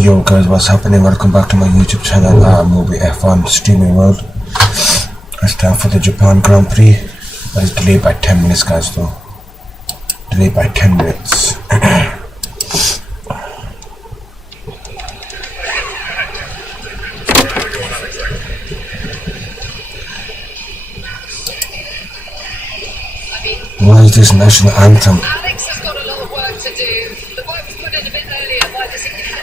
Yo guys, what's happening? Welcome back to my YouTube channel, Muby F1 Streaming World. It's time for the Japan Grand Prix. But it's delayed by 10 minutes, guys, though. Delayed by 10 minutes. Why is this national anthem? Alex has got a lot of work to do. The work was put in a bit earlier by this incredible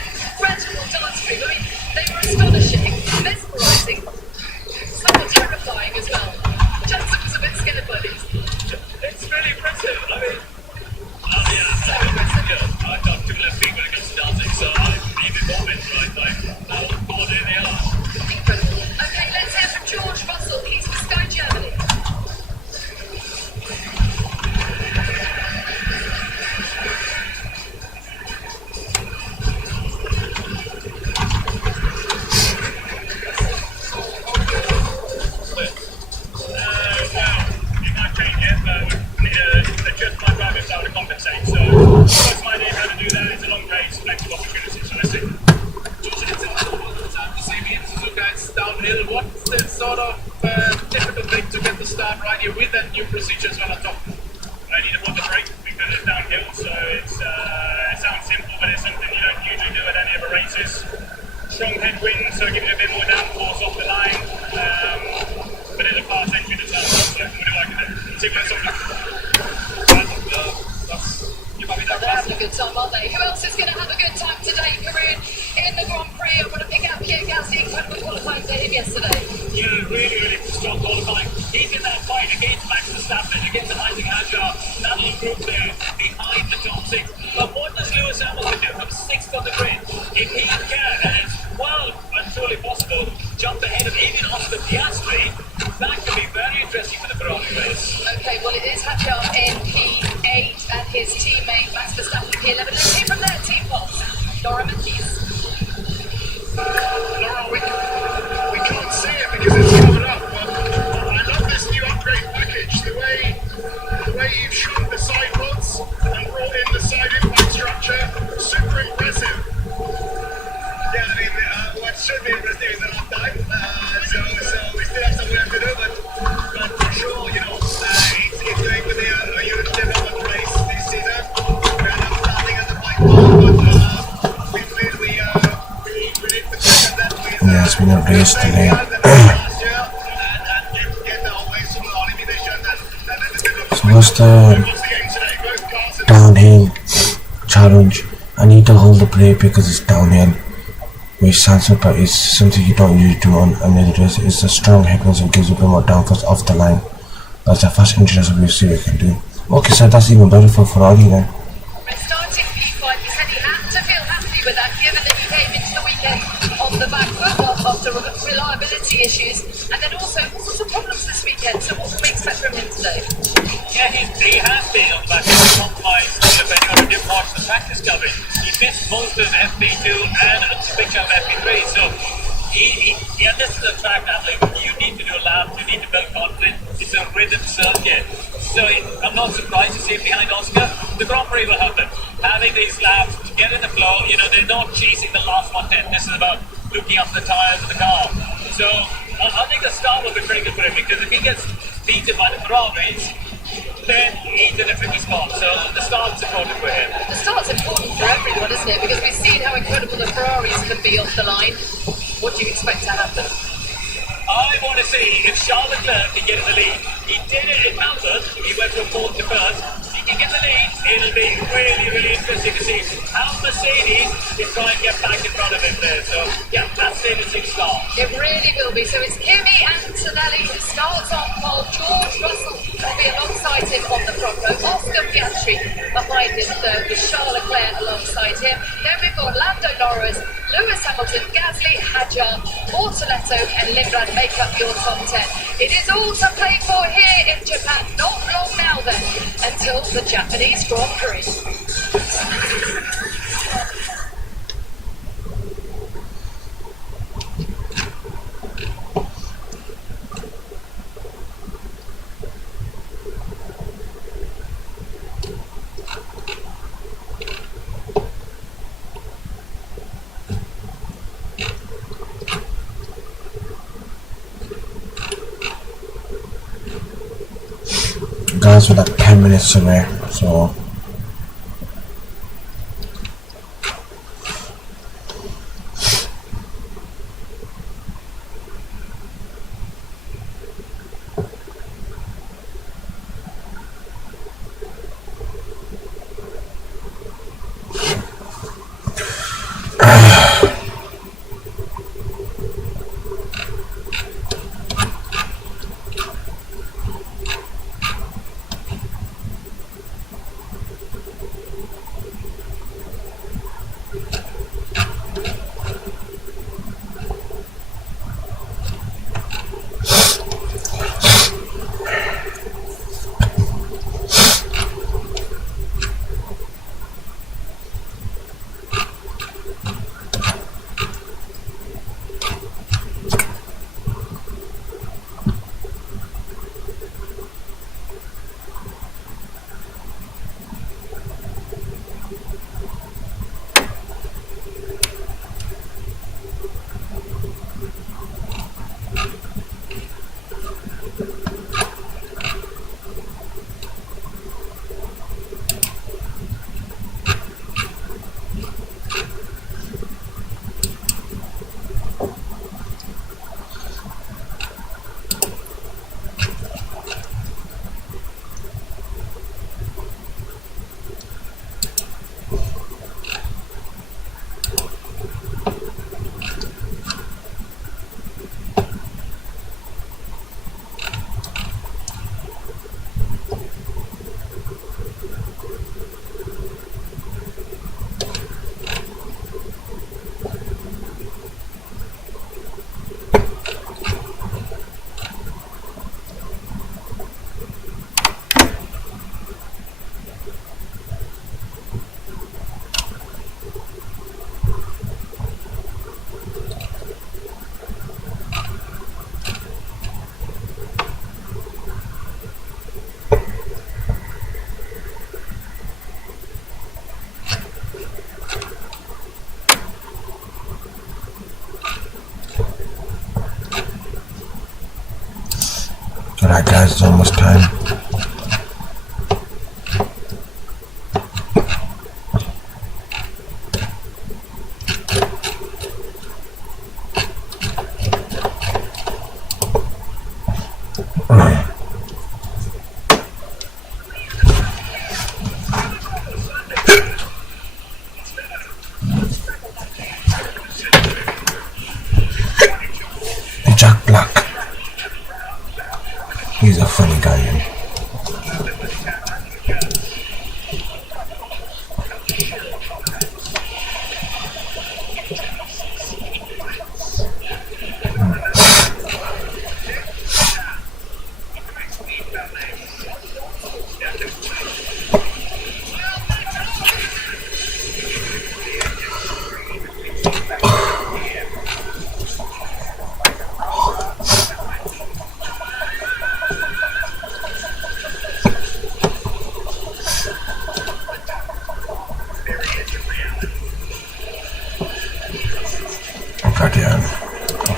dance group. I mean, they were astonishing, mesmerising, somewhat terrifying as well. Jackson was a bit scared by these. It's really impressive. I mean, yeah, so impressive. I've got two left feet when it gets started, so I'm even more mesmerised by how bored they are. Incredible. Okay, let's hear from George Russell. He's for Sky Germany. What's the sort of difficult thing to get the start right here with that new procedure as well on top? I need to put the brake because it's downhill, so it sounds simple, but it's something you don't usually do at any of the races. Strong headwind, so giving it a bit more downforce off the line, but in a fast entry to turn, so what do I do? Particularly something. They're having a good time, aren't they? Who else is going to have a good time today, Karun, in the Grand Prix? I want to pick out Pierre Gasly, incredible qualifying for him yesterday. Yeah, really strong qualifying. He's in that fight against Max Verstappen, against the Isaac Hadjar, that little group there behind the top six. But what does Lewis Hamilton do from sixth on the grid? If he can, and it's well and truly possible, jump ahead of even Oscar Piastri, that could be very interesting for the Ferrari race. Okay, well, it is Hadjar in P8 and his teammate Max Verstappen P11. Let's hear from their team boss, Laura Matthews. Laura, we can't see it because it's covered up, but I love this new upgrade package. The way you've shrunk the side pods and brought in the side impact structure, super impressive. Yeah, I mean, what should be interesting is the lap time. So we still have some work to do, but for sure, you know, it's going to be a huge development race this season. We are not starting at the bike bar, but we feel we need to check that with Yeah, it's been a race today. So what's the downhill challenge? I need to hold the brake because it's downhill, which sounds simple, but it's something you don't usually do on another race. It's a strong headwind, so it gives you a bit more downforce off the line. That's the first interest we'll see what we can do. Okay, so that's even better for Ferrari then. Starting P5, he said he had to feel happy with that, given that he came into the weekend on the back foot after reliability issues, and then also all sorts of problems this weekend. So what can we expect from him today? Yeah, he has been on the back of the compromise, depending on who did watch the practice coverage. He missed most of FP2 and a big chunk of FP3, so yeah, this is a track that like, you need to do a lap, you need to build confidence, it's a rhythm circuit. So I'm not surprised to see him behind Oscar. The Grand Prix will help him. Having these laps to get in the flow, you know, they're not chasing the last 110. This is about looking up the tires of the car. So I think the start will be pretty good for him, because if he gets beaten by the Ferraris, then he's in a tricky spot. So the start's important for him. The start's important for everyone, isn't it? Because we've seen how incredible the Ferraris can be off the line. What do you expect to happen? I want to see if Charles Leclerc can get in the lead. He did it in Melbourne. He went from fourth to first. He can get the lead. It'll be really interesting to see how Mercedes can try and get back in front of him there. So, yeah, that's the interesting start. It really will be. So it's Kimi Antonelli who starts on pole. George Russell will be alongside him on the front row. Oscar Piastri behind him third, with Charles Leclerc alongside him. Then we've got Lando Norris, Lewis Hamilton, Gasly, Hadjar, Bortoletto and Lindgren make up your top 10. It is all to play for here in Japan. Not long now then, until the Japanese Grand Prix. finals were like 10 minutes away, so alright guys, it's almost time. Jack Black. He's a funny guy.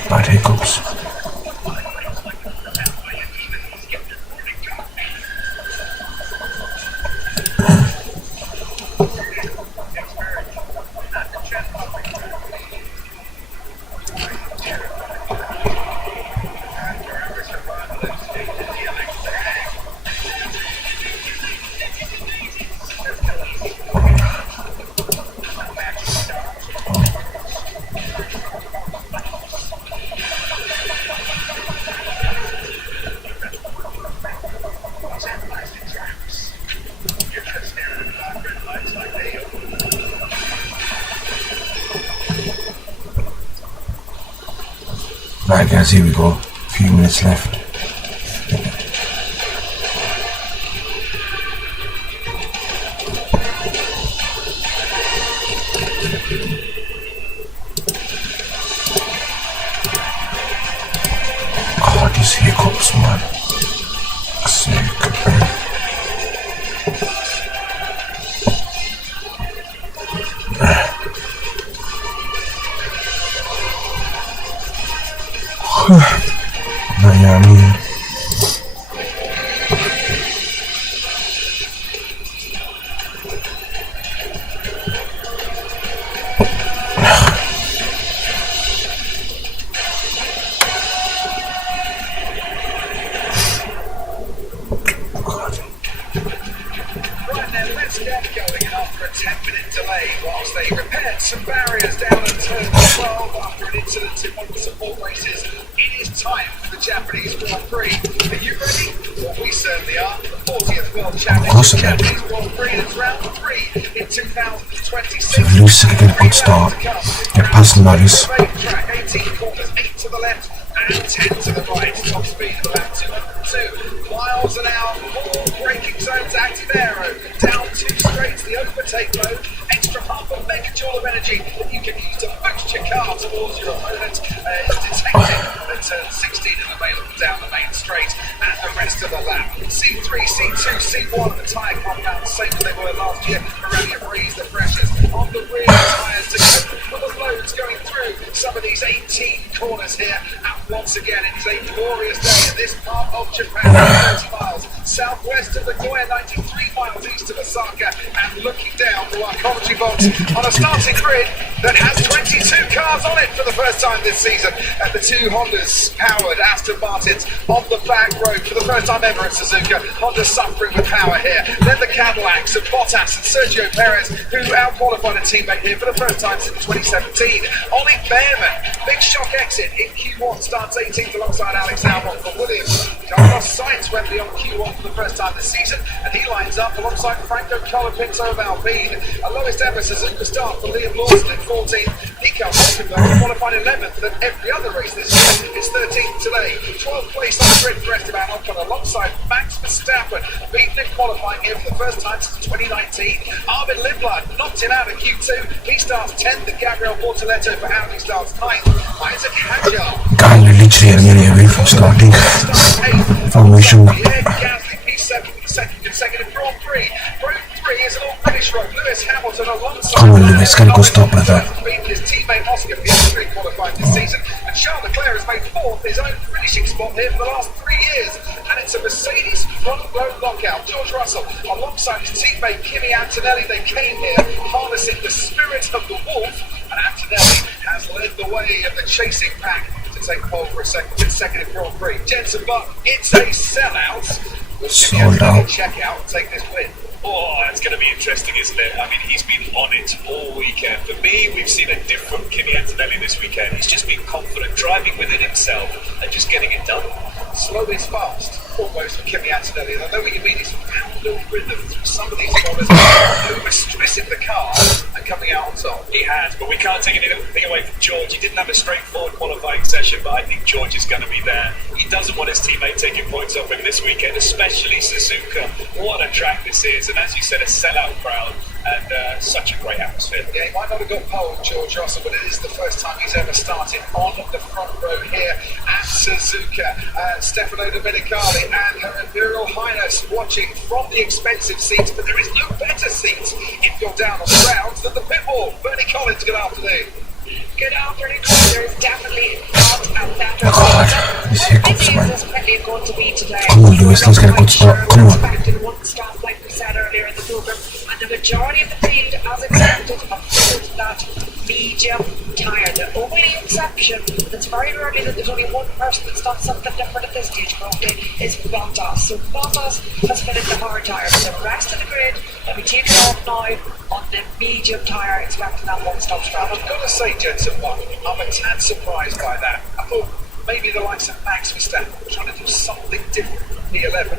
Bad hiccups. Right guys, here we go. A few minutes left. Oh, these hiccups, man. delay whilst they repaired some barriers down at turn 12 after an incident in one of the support races. It is time for the Japanese Grand Prix. Are you ready? Well, we certainly are. The 40th World Championship Japanese Grand Prix is round 3 in 2026. So Lucy can get a good start. Get past the Maris. Track 18 corners, 8 to the left and 10 to the right. Top speed of about 202 miles an hour. 4 braking zones active aero. Down 2 straights, the overtake mode. Extra half a megajoule of energy that you can use to boost your car towards your opponent. Is detected at turn 16 and available down the main straight and the rest of the lap. C3, C2, C1, the tyre compound, same as they were last year. Around to raise the pressures on the rear tyres to cope with the loads going through some of these 18 corners here. And once again, it is a glorious day in this part of Japan. 30 miles southwest of Nagoya, 93 miles east of Osaka, and looking down to our commentary box on a starting grid that has 22 cars on it for the first time this season. And the 2 Hondas powered Aston Martins on the back road for the first time ever at Suzuka. Honda suffering with power here. Then the Cadillacs of Bottas and Sergio Perez, who out-qualified a teammate here for the first time since 2017. Ollie Behrman, big shock exit in Q1, starts 18th alongside Alex Albon for Williams. Carlos Sainz went beyond Q1 for the first time this season, and he lines up alongside Franco Colapinto of Alpine. A lowest ever Suzuka start for Liam Lawson at 14th. Nico Hulkenberg qualified 11th at every other race this year. It's 13th today. 12th place on the grid for Esteban Ocon alongside Max Verstappen, beaten in qualifying here for the first time since 2019. Armin Lindblad knocked him out of Q2. He starts 10th, and Gabriel Bortoletto for Audi starts 9th. Isaac Hadjar. Guy literally a minute away from starting. Formation. Gasly P7 second consecutive Grand Prix. Group 3 is an all-British road. Lewis Hamilton alongside. Come on, Lewis, gotta go stop with that. His teammate Oscar Piastri qualified this season, and Charles Leclerc has made 4th, his own finishing spot here for the last 3 years. And it's a Mercedes front row knockout. George Russell alongside his teammate Kimi Antonelli. They came here harnessing the spirit of the wolf, and Antonelli has led the way of the chasing pack to take pole for a second consecutive Grand Prix. Jensen Button, it's a sellout. Sold out. Check out and take this win. Oh, that's going to be interesting, isn't it? I mean, he's been on it all weekend. For me, we've seen a different Kimi Antonelli this weekend. He's just been confident, driving within himself, and just getting it done. Slow is fast, almost for Kimi Antonelli. And I know what you mean, he's found a little rhythm through some of these corners, over-stressing the car and coming out on top. He has, but we can't take anything away from George. He didn't have a straightforward qualifying session, but I think George is going to be there. He doesn't want his teammate taking points off him this weekend, especially Suzuka. What a track this is, and as you said, a sellout crowd. And such a great atmosphere. Yeah, he might not have got pole, George Russell, but it is the first time he's ever started on the front row here at Suzuka. Stefano Domenicali and Her Imperial Highness watching from the expensive seats, but there is no better seat if you're down on the grounds than the pit wall. Bernie Collins, good afternoon. Good afternoon. There's definitely not a better. Oh God, these hiccups, man. Going to be today. Come on, Lewis, let's get a good start. Come on. One stop, like we said earlier in the program, and the majority of the field, as expected, approved that medium tyre. The only exception, that's very rarely that there's only one person that's done something different at this stage, okay, is Bottas. So Bottas has fitted the hard tyre. The rest of the grid will be taken off now on the medium tyre, expecting that one-stop start. I've got to say, Jensen Button, I'm a tad surprised by that. I thought maybe the likes of Max Verstappen trying to do something different from P11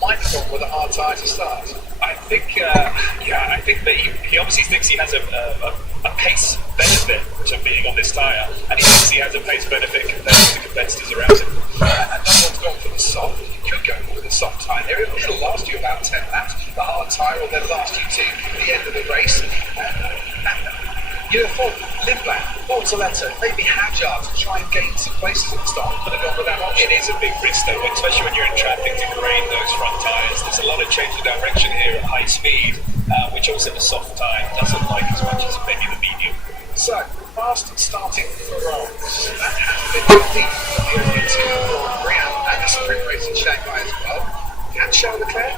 might have gone with a hard tyre to start. I think that he obviously thinks he has a pace benefit to being on this tyre, and he thinks he has a pace benefit compared to the competitors around him. And no one's gone for the soft. You could go with a soft tyre here. It'll last you about 10 laps. The hard tyre will then last you to the end of the race. You'd have thought Lindblad, Bortoletto, maybe Hadjar to try and gain some places at the start. Could have gone with that option. It is a big risk though, especially when you're in traffic, to grade those front tyres. There's a lot of change of direction here at high speed, which also the soft tyre doesn't like as much as maybe the medium. So, fast starting Ferraris. That has been the theme of the only 2 Grand Prix and the sprint race in Shanghai as well. Can Charles Leclerc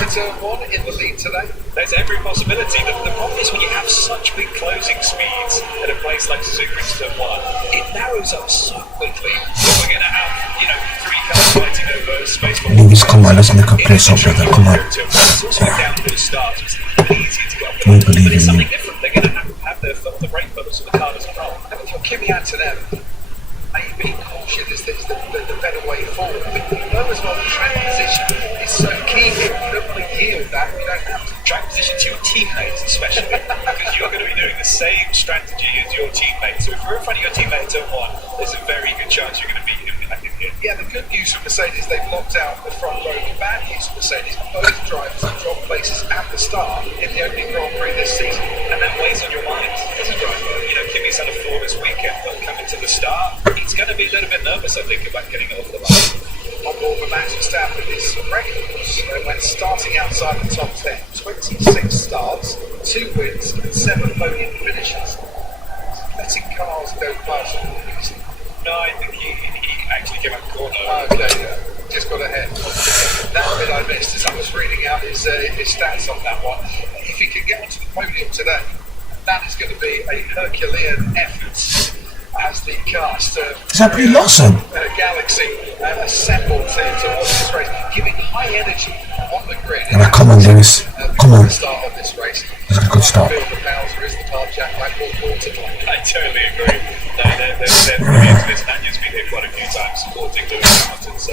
to turn 1 in the lead today? There's every possibility. The problem is when you have such big closing speeds at a place like Suzuka in turn 1, it narrows up so quickly. We're going to have, 3 cars fighting over space. Lewis, come on, let's make a place up, brother. Come on. It's also down to the start. It's easy to go. We believe but it's in something you. different same strategy as your teammate. So if you're in front of your teammate at turn 1, there's a very good chance you're going to beat him in here. Yeah, the good news for Mercedes, they've locked out the front row. The bad news for Mercedes, both drivers have dropped places at the start in the opening Grand Prix this season. And that weighs on your mind as a driver. You know, Kimi's had a flawless weekend, but coming to the start, he's going to be a little bit nervous, I think, about getting over the line. On board for Max Verstappen, his records when starting outside the top 10. 26 starts, 2 wins and 7 podium finishes. Letting cars go past him. No, I think he actually came out the corner. Okay, just got ahead. That bit I missed as I was reading out his stats on that one. If he can get onto the podium today, that is going to be a Herculean effort. As the cast Is that Brie Larson? Galaxy assembled to watch this race, giving high energy on the grid. Alright, come on, Lewis. Come on. Start of this race. That's a good start. Field of Bowser is the path Jack Blackmore brought to play. I totally agree. They're coming into this, Daniel's been here quite a few times supporting Lewis Hamilton, so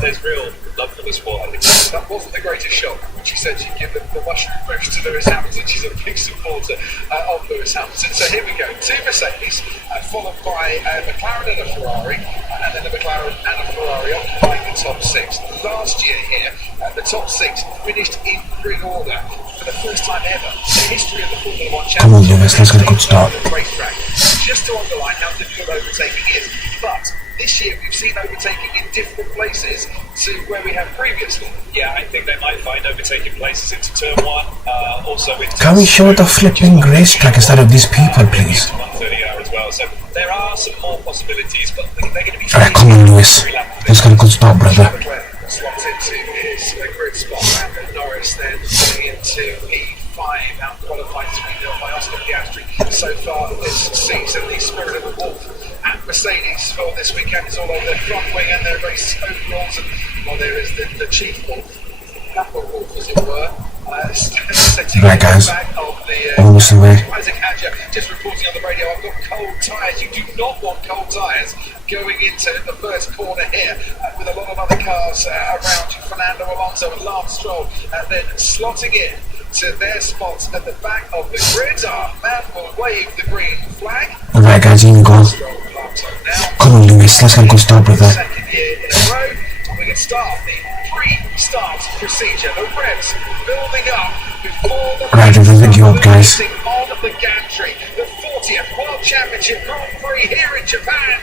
there's real love for the sport, I think. That wasn't the greatest shot when she said she'd give the mushroom push to Lewis Hamilton. She's a big supporter of Lewis Hamilton. So here we go. 2 Mercedes, followed by a McLaren and a Ferrari, and then a McLaren and a Ferrari occupying the top 6. Last year here, the top 6 finished in grid order for the first time ever in the history of the Formula 1 Championship. Come on, Lewis, let's get a good start. Racetrack. Just to underline how difficult overtaking is, but this year we've seen overtaking in different places to where we have previously. Yeah, I think they might find overtaking places into turn 1, also into... Can we show the flipping racetrack instead of these people, please? 130 as well, so there are some more possibilities, but they're going to be... Alright, come on, Lewis. Let's get a good start, brother. Slots into his grid spot, and Norris then going into P5, out qualified 3-0 by Oscar Piastri. So far this season, the spirit of the wolf at Mercedes for this weekend is all over their front wing and their race overalls, and well, there is the chief wolf, Papa Wolf as it were, right, guys, almost away. Isaac Hadger just reporting on the radio, I've got cold tyres. You do not want cold tyres going into the first corner here with a lot of other cars around you. Fernando Alonso and Lance Stroll then slotting in to their spots at the back of the grid. Our man will wave the green flag. Alright, guys, here we go. Come on, Lewis, let's get a good start, brother. Second year in a row. We can start the pre-start procedure. The revs building up before the right, we'll video up, guys. on the gantry. The 40th World Championship Grand Prix here in Japan.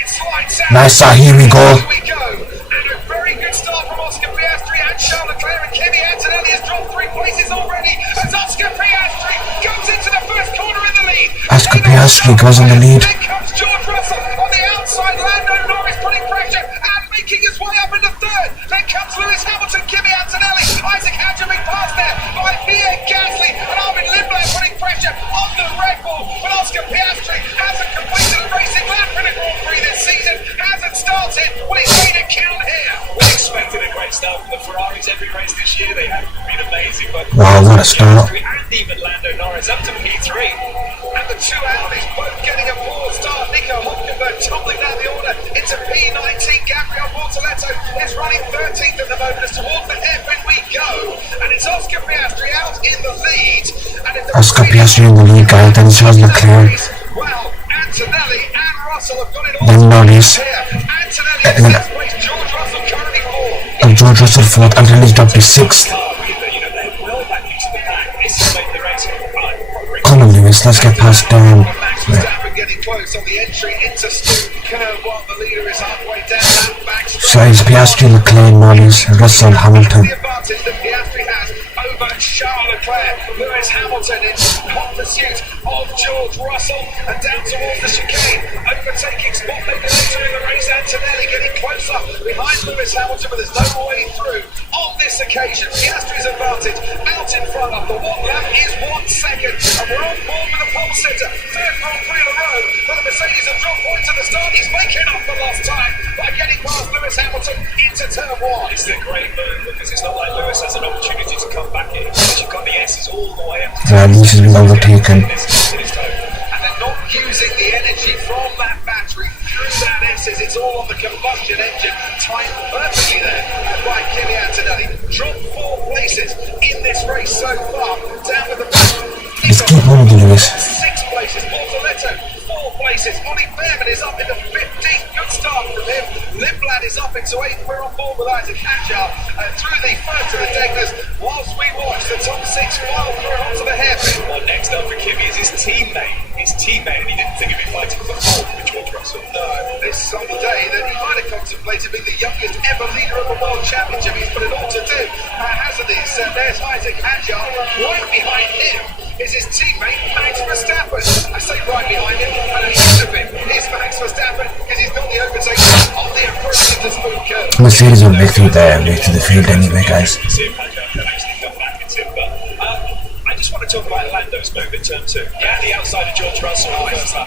It's lights out. Nice start, here we go. Here we go. And a very good start from Oscar Piastri and Charles Leclerc, and Kimi Antonelli has dropped 3 places already as Oscar Piastri goes into the first corner in the lead. Oscar Piastri goes in the lead. Then comes George Russell on the outside. Lando Norris putting pressure and making his way up into 3rd. Then comes Lewis Hamilton, Kimi Antonelli, Isaac Hadger being passed there by Pierre Gasly, and Armin Lindblad putting pressure on the Red Bull. But Oscar Piastri hasn't completed a racing lap in a Grand Prix this season, hasn't started. Well, he's made it count here. We expected a great start from the Ferraris every race this year. They have been amazing, but wow, what a start. And even Lando Norris up to P3. And the 2 Audis both getting a poor start. Nico Hulkenberg tumbling down the order into P19. Gabriel Bortoletto is running 13th at the moment as towards the hairpin we go. And it's Oscar Piastri out in the lead. And if Oscar Piastri in the lead, guys, then Charles Leclerc. Well, Antonelli and Russell have got it all. Then Norris. Antonelli in 6th place. George Russell currently 4th. And George Russell 4th, and then he's dropped to 6th. Come on, Lewis, let's get past down. Getting close on the entry into Stoke curve while the leader is halfway down that back. So it's Piastri, Leclerc, Norris, Russell, Hamilton. The advantage that Piastri has over Charles Leclerc. Lewis Hamilton in hot pursuit of George Russell and down towards the chicane. Overtaking spot maker later in the race. Antonelli getting closer behind Lewis Hamilton, but there's no way through on this occasion. Piastri's advantage out in front of the 1 lap is 1 second, and we're on board with the pole sitter. 3rd Grand Prix in a row, but the Mercedes have dropped points at the start. He's making up for lost time by getting past Lewis Hamilton into turn 1. It's a great move because it's not like Lewis has an opportunity to come back in. You've got the S's all the way up to Lewis has been overtaken. And they're not using the energy from that battery through that S's. It's all on the combustion engine. Timed perfectly there by Kimi Antonelli. Dropped 4 places in this race so far. Down with the It's Just keep on with the Lewis. 6 places, Bortoletto 4 places, Ollie Behrman is up into 15th, good start from him. Limblad is up into 8th, we're on board with Isaac Hadjar through the first of the Degners, whilst we watch the top 6 file through onto the hairpin. Well, next up for Kimmy is his teammate, and he didn't think he'd be fighting for gold with George Russell. No, this on the day that he might have contemplated being the youngest ever leader of a world championship. He's put it all to do. Hasn't he? So there's Isaac Hadjar. Right behind him is his teammate Max Verstappen. I say right behind him, and ahead of him is Max Verstappen because he's got the overtake on the approach to the smooth curve. Mercedes will make through the field anyway, guys. See if Hadjar can actually come back in timber. I just want to talk about Lando's move in turn 2. Yeah, the outside of George Russell.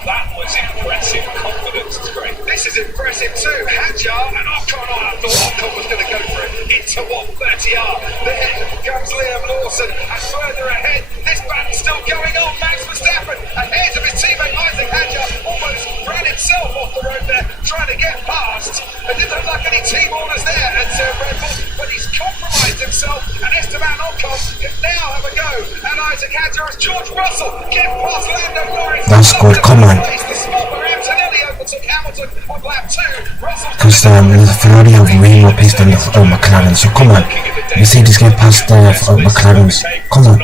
That was impressive. Confidence is great. This is impressive too. Hadjar and Ocon. I thought Ocon was going to go for it into 130R. There comes Liam Lawson, and further ahead, this battle's still going on. Max Verstappen ahead of his teammate Isaac Hadjar, almost ran himself off the road there, trying to get past. It didn't look like any team orders there at Red Bull, but he's compromised himself, and Esteban Ocon can now have a go at Isaac Hadjar as George Russell get past Lando Norris. That's good, come on. The spot where Antonelli overtook Hamilton on lap 2. Because the Ferrari have way more pace than the McLaren, so come on. Mercedes get past the McLarens. Come on,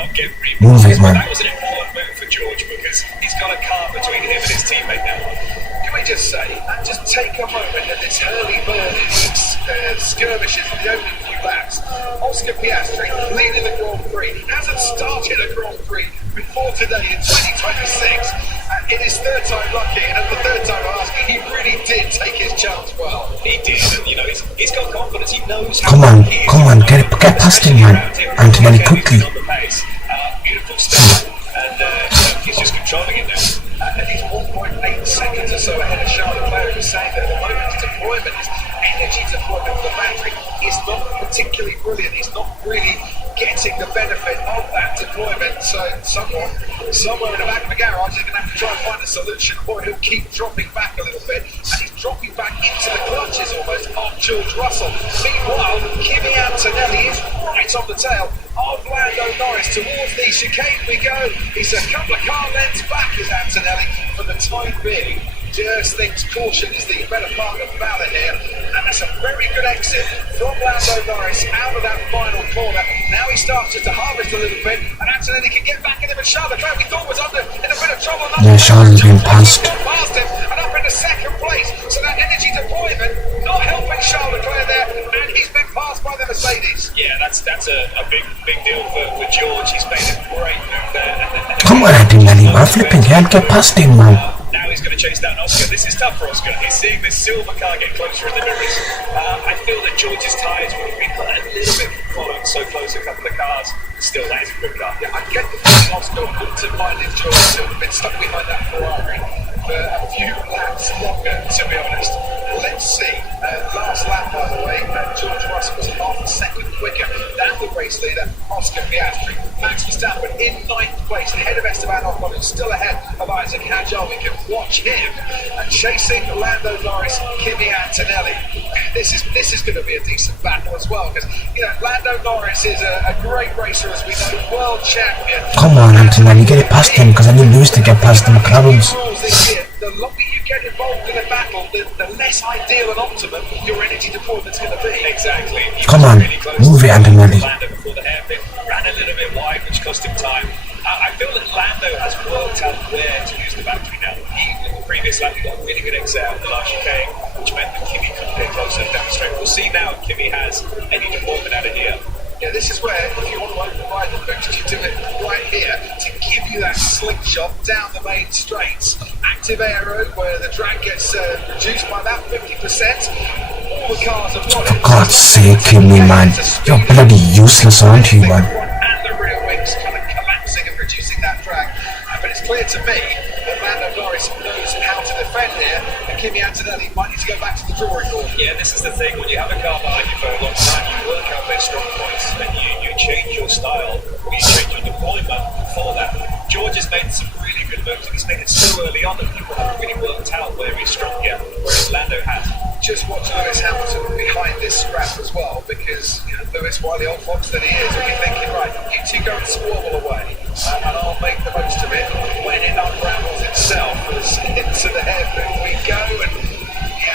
move it, man. That was an important move for George because he's got a car between him and his teammate now. Can we just say, just take a moment at this early burning skirmishes in the opening few laps. Oscar Piastri leading the Grand Prix, hasn't started a Grand Prix before today in 2026. In his third time lucky, and at the third time I'm asking, he really did take his chance well. He did, and he's got confidence. He knows. Come on, get past him, man. Antonelli, quickly. Beautiful start, and he's just controlling it now. And he's 1.8 seconds or so ahead of Charles Leclerc, who's saying that at the moment his deployment, his energy deployment of the battery is not particularly brilliant. He's not really getting the benefit of that deployment. So somewhere in the back of the garage, he's going to have to try and find a solution, or he'll keep dropping back a little bit. And he's dropping back into the clutches almost of George Russell. Meanwhile, Kimi Antonelli is right on the tail of Lando Norris. Towards the chicane we go. He's a couple of car lengths back, is Antonelli, for the time being. Just thinks caution is the better part of valor here, and that's a very good exit from Lando Norris out of that final corner. Now he starts just to harvest a little bit, and Antonelli can get back in him, and Charles Leclerc we thought was in a bit of trouble. Yeah, Charles has been passed. Past him and up into second place. So that energy deployment not helping Charles Leclerc there, and he's been passed by the Mercedes. Yeah, that's a big deal for George. He's made a great move there. Come on, Antonelli, man, flipping hell, get past him, man. Now he's going to chase down Oscar. This is tough for Oscar. He's seeing this silver car get closer in the mirrors. I feel that George's tyres would have been a little bit following so close a couple of cars. Still, that is a good car. Yeah, I get the feeling Oscar wouldn't have minded George to have been stuck behind that Ferrari for a few laps longer, to be honest. Let's see. Last lap, by the way, George Russell was half a second quicker than the race leader, Oscar Piastri. Max Verstappen in 9th place, ahead of Esteban Ocon, who's still ahead of Isaac Hadjar. We can watch him chasing Lando Norris, Kimi Antonelli. This is going to be a decent battle as well, because Lando Norris is a great racer, as we know, world champion. Come on, Antonelli, get it past him, because I need Lewis to get past the McLarens. The longer you get involved in a battle, the less ideal and optimum your energy deployment's going to be. Exactly. Come on, move it, Antonelli. Lando before the hairpin ran a little bit wide, which cost him time. I feel that Lando has worked out where to use the battery now. In the previous lap, he got a really good exit out of the last chicane, which meant that Kimi couldn't get closer and demonstrate. We'll see now if Kimi has any deployment out of here. Yeah, this is where, if you want to override the boost, you do it right here to give you that slingshot down the main straights. Active aero, where the drag gets reduced by about 50%. All the cars have got it. For God's sake, Kimi, man. You're bloody useless, aren't you, man? And the rear wings kind of collapsing and reducing that drag. But it's clear to me that Lando Norris knows how to defend here, and Kimi Antonelli might need to go back to the drawing board. Yeah, this is the thing. When you have a car behind you for a long time, you work out their strong points, and you change your style, or you change your deployment for that. George has made some really good moves, and he's made it so early on that people haven't really worked out where he's strong yet, whereas Lando has. Just watch Lewis Hamilton behind this scrap as well, because Lewis, wily old fox that he is, will be thinking, right, you two go and squabble away, and I'll make the most of it when it unravels itself. As into the hairpin we go, and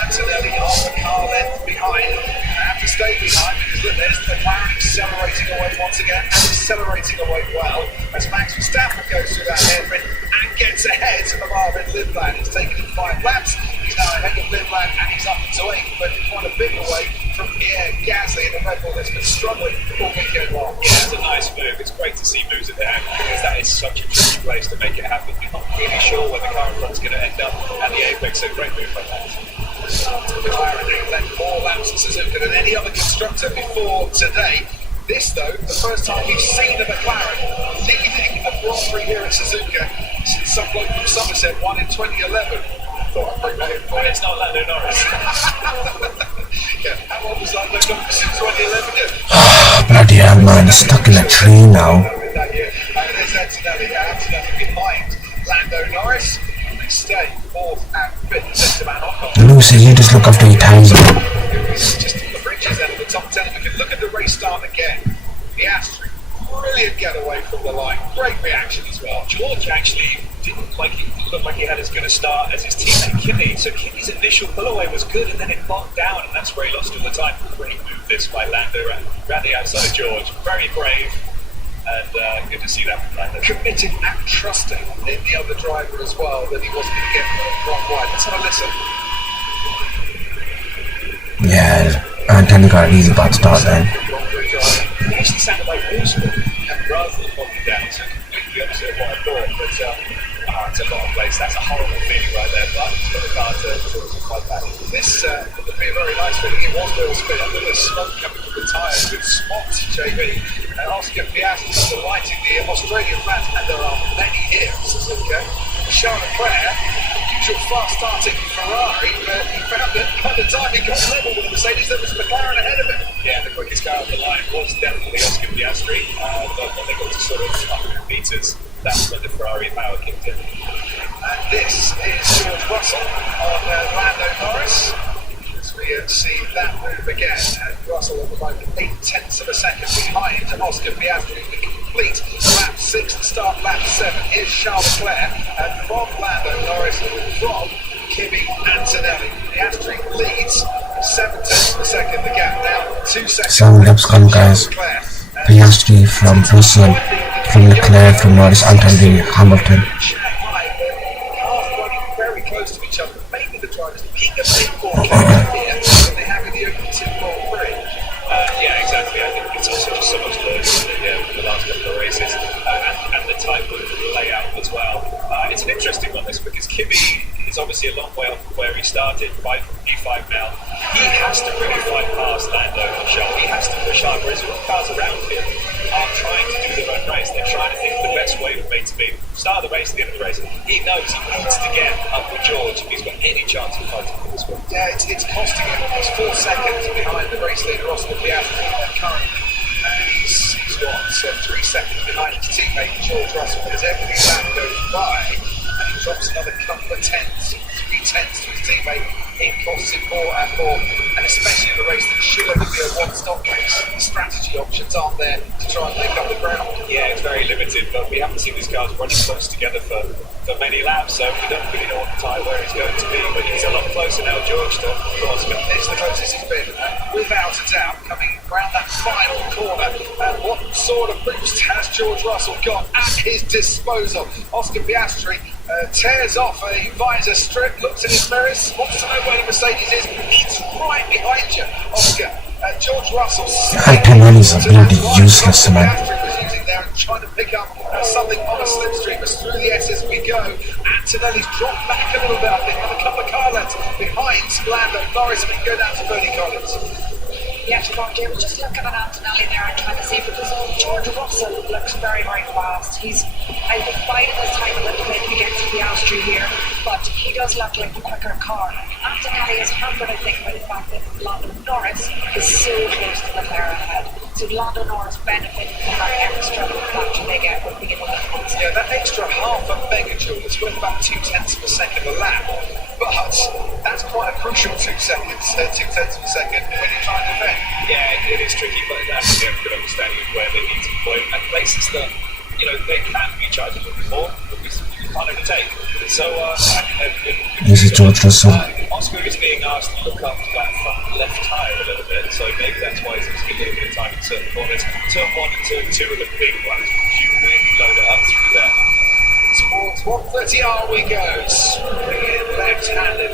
Antonelli on the car length behind. They have to stay behind because look, there's the McLaren accelerating away once again, and accelerating away well as Max Verstappen goes through that hairpin and gets ahead of Arvid Lindblad. He's taken in 5 laps. He's now ahead of Lindblad and he's up into 8, but quite a bit away from Pierre Gasly in the Red Bull that's been struggling all weekend long. Yeah, it's a nice move. It's great to see moves at the end because that is such a tricky place to make it happen. You're not really sure where the car in front's going to end up, and the Apex is a great move like that. McLaren have led more laps at Suzuka than any other constructor before today. This, though, the first time we've seen a McLaren leading a Grand Prix here at Suzuka since some bloke from Somerset won in 2011. Thought I'd bring that in. And it's not Lando Norris. Yeah, how old was Lando Norris in 2011? Bloody hell, man, it's stuck in a tree now. There's Antonelli behind Lando Norris. They stay 4th and 5th. Just about on. Lucy, you just look after your times. Just on the bridges end of the top 10. We can look at the race start again. Piastri, brilliant getaway from the line. Great reaction as well. George actually didn't look like he had as good a start as his teammate Kimi. So Kimi's initial pull away was good, and then it bogged down, and that's where he lost all the time. Great move this by Lando around the outside of George. Very brave. And good to see that from Lando. Committed and trusting in the other driver as well, that he wasn't going to get wrong wide. Let's have a listen. Yeah, Anthony got an easy bad start then. It actually sounded like Wolfsburg rather than bogging down. So completely opposite of what I thought. But it's a lot of place. That's a horrible feeling right there. But it's got the car to fight back. This would be a very nice feeling. It was Will Smith. A little smoke coming from the tyres. Good spot, JB. And Oscar Piastri delighting the Australian fans, and there are many here in Suzuka. Charles Leclerc, usual fast-starting Ferrari, but he found that by the time he got level with the Mercedes, there was McLaren ahead of him. Yeah, the quickest car on the line was definitely Oscar Piastri. But when they got to sort of 100 metres, that's when the Ferrari power kicked in. And this is George Russell on Lando Norris. We see that move again, and Russell at the moment 0.8 of a second behind Oscar Piastri. The complete lap 6 to start lap 7. Here's Charles Leclerc, and from Lando Norris, from Kimi Antonelli. Piastri leads 0.7 of a second. The gap now 2 seconds. 7 laps gone, guys. Piastri from Russell, from Leclerc, from Norris, Antonelli, Hamilton. Very close to each other. Maybe the drivers pick a bit more here than they have in the open 2 Grand Prix. Yeah, exactly. I think it's also just so much learning from the last couple of races, and the type of layout as well. It's an interesting one, this, because Kimi is obviously a long way off where he started, by P5 now. He has to really fight past Lando and Charles. He has to push hard, whereas the cars around him are trying to do their own race. They're trying to think the best way for me to be. Start of the race, the end of the race. He knows he needs to get up with George if he's got any chance of fighting for this one. Yeah, it's costing him. He's 4 seconds behind the race leader, Oscar Piastri, currently. He's got 3 seconds behind his teammate, George Russell. As every lap goes by, and he drops another couple of tenths, 3 tenths to his teammate. It costs him more and more, and especially in a race that should only be a one-stop race. The strategy options aren't there to try and make up the ground. Yeah, it's very limited, but we haven't seen these cars running close together for many laps, so we don't really know what the time where he's going to be, but he's a lot closer now, George, to Oscar. It's the closest he's been, without a doubt, coming around that final corner. And what sort of boost has George Russell got at his disposal? Oscar Piastri tears off a visor strip, looks in his mirrors, wants to know where the Mercedes is. It's right behind you, Oscar. George Russell. Antonelli's a bloody useless man. Piastri was using there and trying to pick up something on a slipstream as through the S as we go. Antonelli's dropped back a little bit, I think, on a couple of car lengths behind Lando Norris, and we can go down to Bernie Collins. Yes, Roger, was just looking at Antonelli there and trying to see, because George Russell looks very, very fast. I think biding his time a little bit to get to Piastri here, but he does look like the quicker car. Antonelli is hampered, I think, by the fact that Lando Norris is so close to Leclerc ahead. Did Lando Norris benefit from that extra battery they get at the beginning of the month? Yeah, that extra half a megajoule is worth about 0.2 of a second a lap. But that's quite a crucial 2 seconds, 0.2 of a second when you're trying to defend. Yeah, it is tricky, but that's a good understanding of where they need to deploy and places that, you know, they can be charged a little bit more, but we can't overtake. So, This is George Russell. Oscar is being asked to look up that front left tyre a little bit, so maybe that's why he's going to get a bit of time in certain corners. Turn 1 and turn 2 are the big ones. You really load it up through there. Towards 130R we go. Swinging left-handed.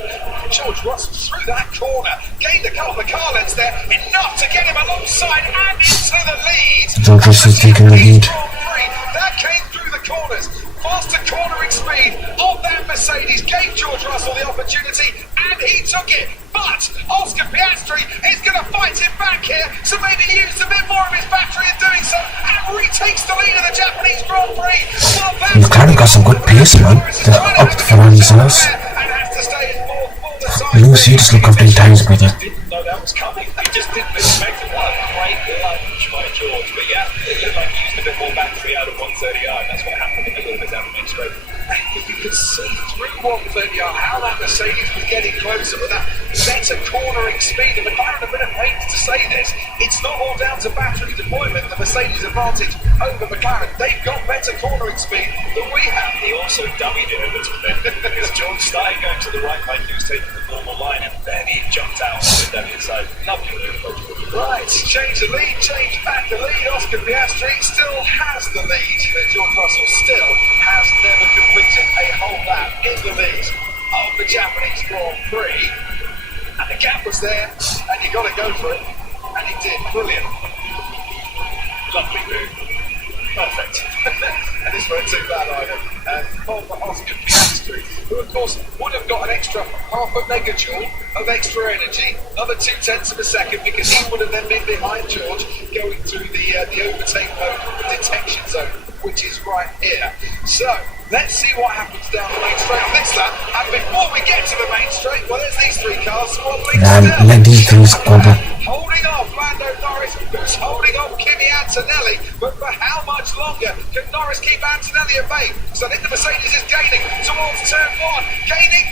George Russell through that corner. Gained a couple of car lengths there. Enough to get him alongside and into the lead. George Russell's taking the lead. That came through the corners. Faster cornering speed of that Mercedes gave George Russell the opportunity and he took it. But Oscar Piastri is going to fight him back here, so maybe he used a bit more of his battery in doing so and retakes the lead of the Japanese Grand Prix. You've kind of got some good pace, man. They're up the Ferrari's house. Lewis, you just look after your tires, brother. Didn't know that was coming. He just didn't expect it. What a great lunge by George. But yeah, it looked like he used a bit more battery out of 130R. That's what happened a little bit down the main straight. You could see through 130R how that Mercedes was getting closer with that better cornering speed. And McLaren have been at pains to say this. It's not all down to battery deployment, the Mercedes advantage over McLaren. They've got better cornering speed than we have. He also dummied it a little bit because George started going to the right like he was taking the normal line and then he jumped out on the inside. Lovely move. Right, change the lead, change back the lead. Oscar Piastri still has the lead. George Russell still has never completed a whole lap in the lead of the Japanese Grand Prix. And the gap was there, and you got to go for it. And he did. Brilliant. Lovely move. Perfect. And this won't too bad either. For Oscar Piastri, who of course would have got an extra half a megajoule of extra energy, another 0.2 of a second, because he would have then been behind George going through the overtake mode, the detection zone, which is right here. So let's see what happens down the main straight on this lap. And before we get to the main straight, well, there's these three cars swaddling still. Let these three squabble. Holding off Lando Norris, who's holding off Kimi Antonelli. But for how much longer can Norris keep Antonelli at bay? So I think the Mercedes is gaining towards turn 1. Gaining,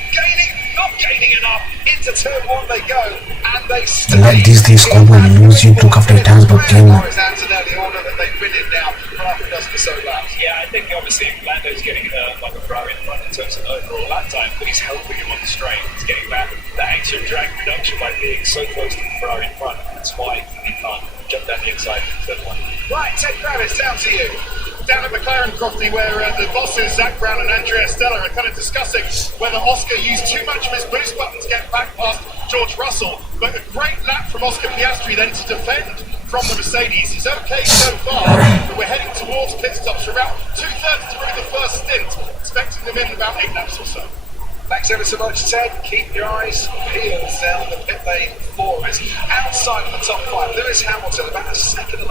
not gaining enough. Into turn 1 they go, and they stay. Let these three squabble. Lewis, you look after your tires, but game. Norris Antonelli order that they've been in now for half a dozen or so laps. Yeah, I think obviously Lando's getting like a Ferrari in front in terms of overall lap time, but he's helping him on the straight. He's getting that extra drag reduction by being so close to the Ferrari in front. That's why he can't jump down the inside in turn 1. Right, Ted Travis, down to you. Down at McLaren property where the bosses, Zach Brown and Andrea Stella, are kind of discussing whether Oscar used too much of his boost button to get back past George Russell. But a great lap from Oscar Piastri then to defend from the Mercedes. He's okay so far, but we're heading towards pit stops. We're about 2/3 through the first stint, expecting them in about 8 laps or so. Thanks ever so much, Ted. Keep your eyes peeled down the pit lane for us. Outside of the top 5, Lewis Hamilton about 1.5 seconds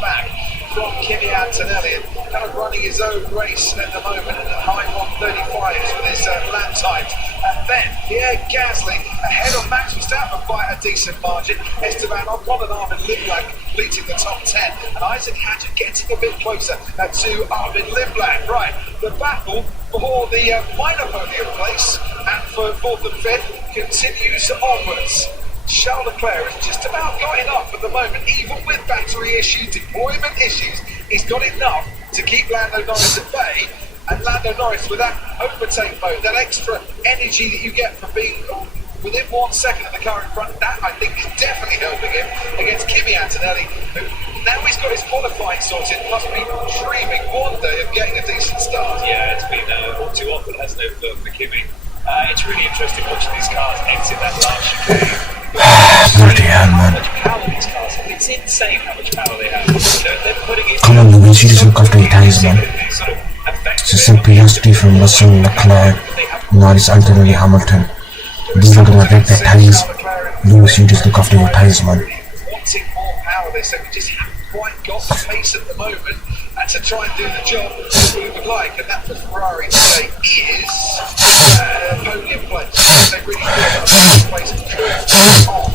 back from Kimi Antonelli, and kind of running his own race at the moment at high 135s with his lap times. And then Pierre Gasly ahead of Max Verstappen by a decent margin. Esteban Ocon and Armin Lindblad completing the top 10, and Isaac Hadjar getting a bit closer to Armin Lindblad. Right, the battle for the minor podium place and for 4th and 5th continues onwards. Charles Leclerc has just about got enough at the moment, even with battery issues, deployment issues. He's got enough to keep Lando Norris at bay, and Lando Norris with that overtake mode, that extra energy that you get from being within 1 second of the car in front, that I think is definitely helping him against Kimi Antonelli, who now he's got his qualifying sorted, must be dreaming one day of getting a decent start. Yeah, it's been all too often, hasn't it, for Kimi? It's really interesting watching these cars exit that last chicane. Bloody hell, man. How much power these cars have. It's insane how much power they have. They're putting it. Come on, Lewis, you just look after your tires, man. It's just a Piastri from Russell, Leclerc, Norris, Antonelli, Hamilton. These are going to wreck their tires. Lewis, you just look after your tires, man. Wanting more power, they said we just haven't quite got the pace at the moment to try and do the job that we would like, and that for Ferrari today is podium place. They really feel that place on.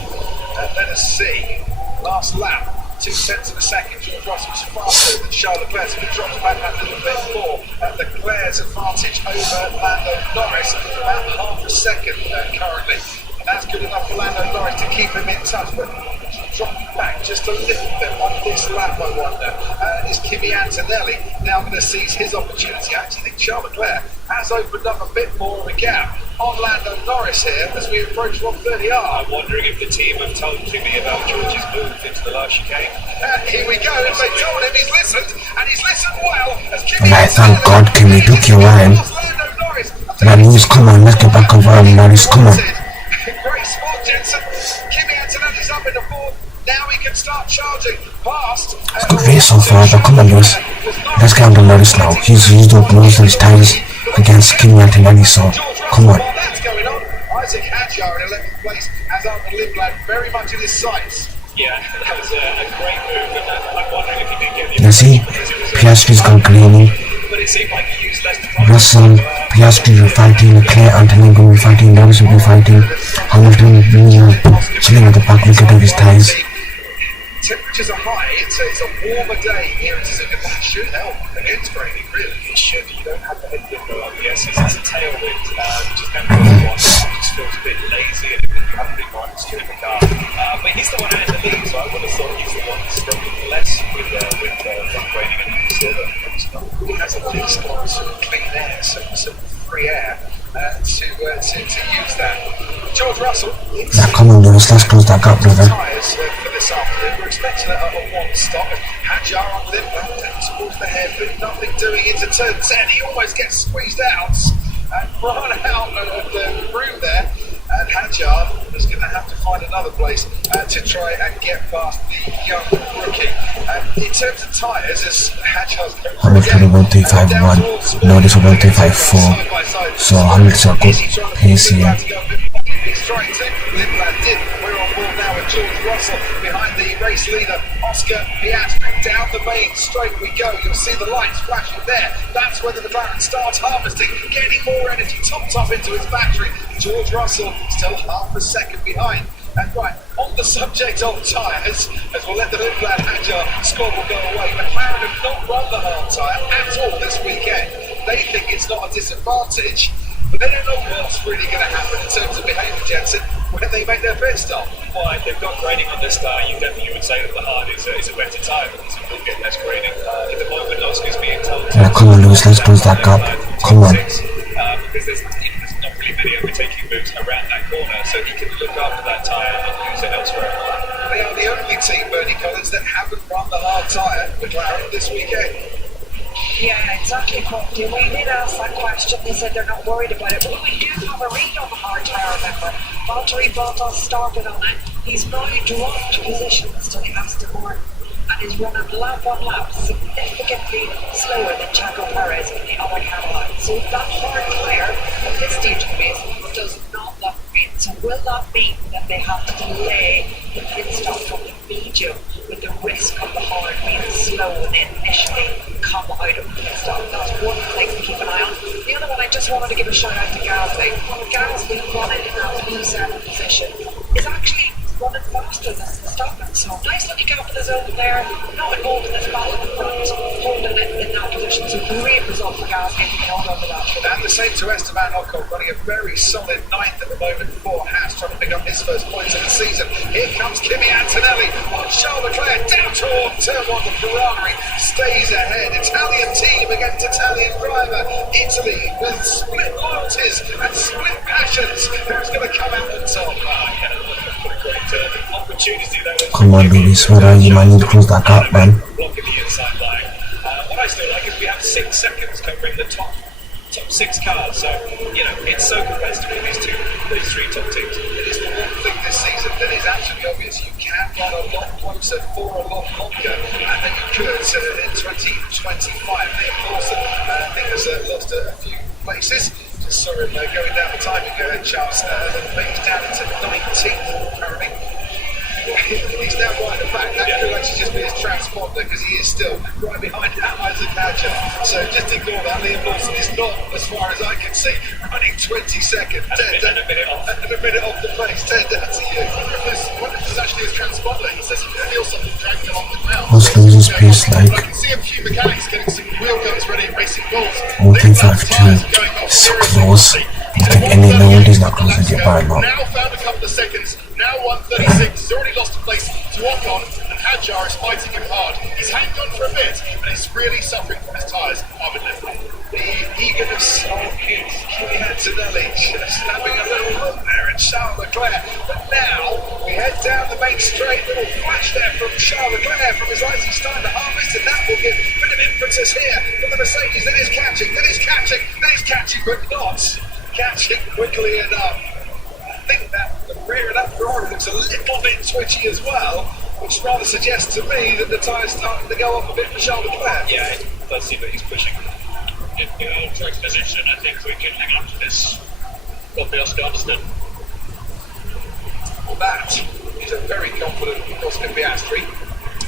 Let us see. Last lap 0.2 of a second. George Russell's faster than Charles Leclerc, so he drops back that little bit more. Leclerc's advantage over Lando Norris, about half a second currently. And that's good enough for Lando Norris to keep him in touch, but dropping back just a little bit on this lap, I wonder. Is Kimi Antonelli now going to seize his opportunity? I actually think Charles Leclerc has opened up a bit more of a gap on Lando Norris here as we approach 130R. I'm wondering if the team have told Kimi about George's move into the last chicane. Here we go. If they told him, he's listened, and he's listened well. As Kimi And I thank God Kimi took your line. Norris, come on, let's get back over Norris, come on. Great spot, Jensen. Kimi Antonelli's up in the fourth. Now he can start charging past. Good race so far, but come on, Lewis. Let's get on to Norris now. He's used up most of his tires against Kimi Antonelli, so come on. That's going on. Isaac Hadjar in 11th place has Arthur Lindblad very much in his sights. Yeah, that was a great move, and I'm wondering if he did get the... You see, Piastri's gone green. But it seemed like he used less Russell, Piastri will be fighting, Leclerc, Antonelli will be fighting, Norris will be fighting, Hamilton will be chilling at the back, looking at his tires. Temperatures are high, it's a warmer day here in Suzuka. That should help against grading, really. It should. You don't have the headwind go up. Yes, it's a tailwind, which is never really one. It just feels a bit lazy and you haven't been right to the car. But he's the one out in the lead, so I would have thought he's the one struggling less with front grading and silver. He has at least got some clean air, some free air to use that. George Russell. Yeah, come on, Lewis, let's close that gap, brother. Tyres for this afternoon. We're expecting a one stop. Hadjar on Lindblad down towards the hairpin, nothing doing into turn 10. He almost gets squeezed out and run out of the room there. And Hadjar is going to have to find another place to try and get past the young rookie. In terms of tyres, as Hadjar's Hamilton 1351, Norris 1354, so Hamilton's a good pace here. He's trying to. Lindblad did. We're on board now with George Russell behind the race leader, Oscar Piastri. Down the main straight we go. You'll see the lights flashing there. That's when the McLaren starts harvesting, getting more energy topped up into its battery. George Russell still half a second behind. And right, on the subject of tyres, as we'll let the Lindblad Hadjar squabble go away, McLaren have not run the hard tyre at all this weekend. They think it's not a disadvantage, but they don't know what's really going to happen in terms of behaviour, Jensen, when they make their pit stop. Well, if they've got grading on this tyre, you definitely would say that the hard is a better tyre because it will get less grading. At the moment, Oscar's being told... Yeah, come on, Lewis, let's close that gap. Come on. Because there's not really many overtaking moves around that corner, so he can look after that tyre and use it elsewhere. They are the only team, Bernie Collins, that haven't run the hard tyre, McLaren, this weekend. Yeah, exactly, Courtney. We did ask that question. They said they're not worried about it. But we do have a read on the hard tyre, remember. Valtteri Bottas started on it. He's now dropped positions to the Aston Martin and is running lap on lap significantly slower than Checo Perez in the other Cadillac. So that hard tyre at this stage of the race does not look great. So will that mean that they have to delay the pit stop from the medium with the risk of the hard being slow and initially come out of the pit stop? That's one thing to keep an eye on. The other one, I just wanted to give a shout out to Gasly. Gasly running in that P7 position is actually running faster than Verstappen, so nice looking gap in the zone there, not involved in this battle in front, holding it in that position, so great result for Gasly to hold on to that. And the same to Esteban Ocon, running a very solid ninth at the moment for Haas, trying to pick up his first points of the season. Here comes Kimi Antonelli on Charles Leclerc, down toward turn one. The Ferrari stays ahead. Italian team against Italian driver. Italy with split loyalties and split passions. Who's going to come out on top? Come on, Lewis, where are you, man? You need to close that gap, man. Blocking the inside line. What I still like is we have 6 seconds covering the top 6 cars, so it's so competitive with these 3 top teams. It is the one thing this season that is absolutely obvious. You can run a lot closer for a lot longer than you could in 2025. Liam Lawson, I think, has lost a few places. Just saw him going down the timing, Charles. He's down into 19th currently. He's now right at the back. That could actually just be his transponder because he is still right behind Isaac Hadjar. So just ignore that. Liam Lawson is not, as far as I can see, running 20 seconds. And a minute off. And a minute off the pace. 10 down to you. What if this is actually his transponder? He says he can feel something dragging him off the ground. What's loses pace like? I can see a few mechanics getting some wheel guns ready and racing bulls. 1.52. So close. I think any no one is not close to get by now. Now found a couple of seconds. Now 1:36. He's already lost a place to Ocon, and Hadjar is fighting him hard. He's hanging on for a bit, but he's really suffering from his tyres. The eagerness of Kimi Antonelli just having a little run there and Charles Leclerc. But now we head down the main straight. Little flash there from Charles Leclerc from his eyes. He's starting to harvest, and that will give a bit of impetus here for the Mercedes. That is catching, but not catching quickly enough. I think that the rear of that Ferrari looks a little bit twitchy as well, which rather suggests to me that the tyre's starting to go off a bit for Charles Leclerc. Yeah, it does seem that he's pushing in the track position. I think we can hang on to this. Got Oscar understood. Well, that is a very confident Oscar Piastri,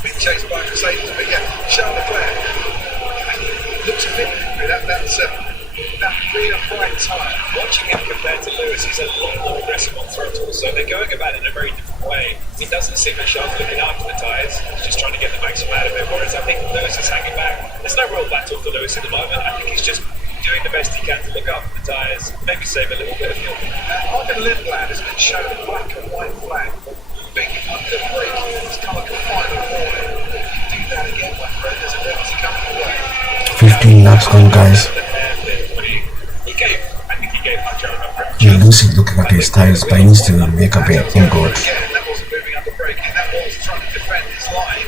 being chased by Mercedes. But yeah, Charles Leclerc looks a bit angry. That rear right tyre. Watching him compared to Lewis, he's a lot more aggressive on throttle, so they're going about it in a very different way. It doesn't seem that Charles looking after the tyres, he's just trying to get the maximum out of it, whereas I think Lewis is hanging back. There's no real battle for Lewis at the moment. I think he's just doing the best he can to look after the tyres, maybe save a little bit of fuel. Ivan Lindblad has been shown a black and white flag, moving under braking his colour confinement warning. If you do that again, my friend, there's a penalty coming away. 15 laps going, guys. I think he gave Hadjar enough. Yeah, Lucy's looking at his tires, but he needs to make a bit inboard. Again, that wasn't moving under braking, that was trying to defend his line,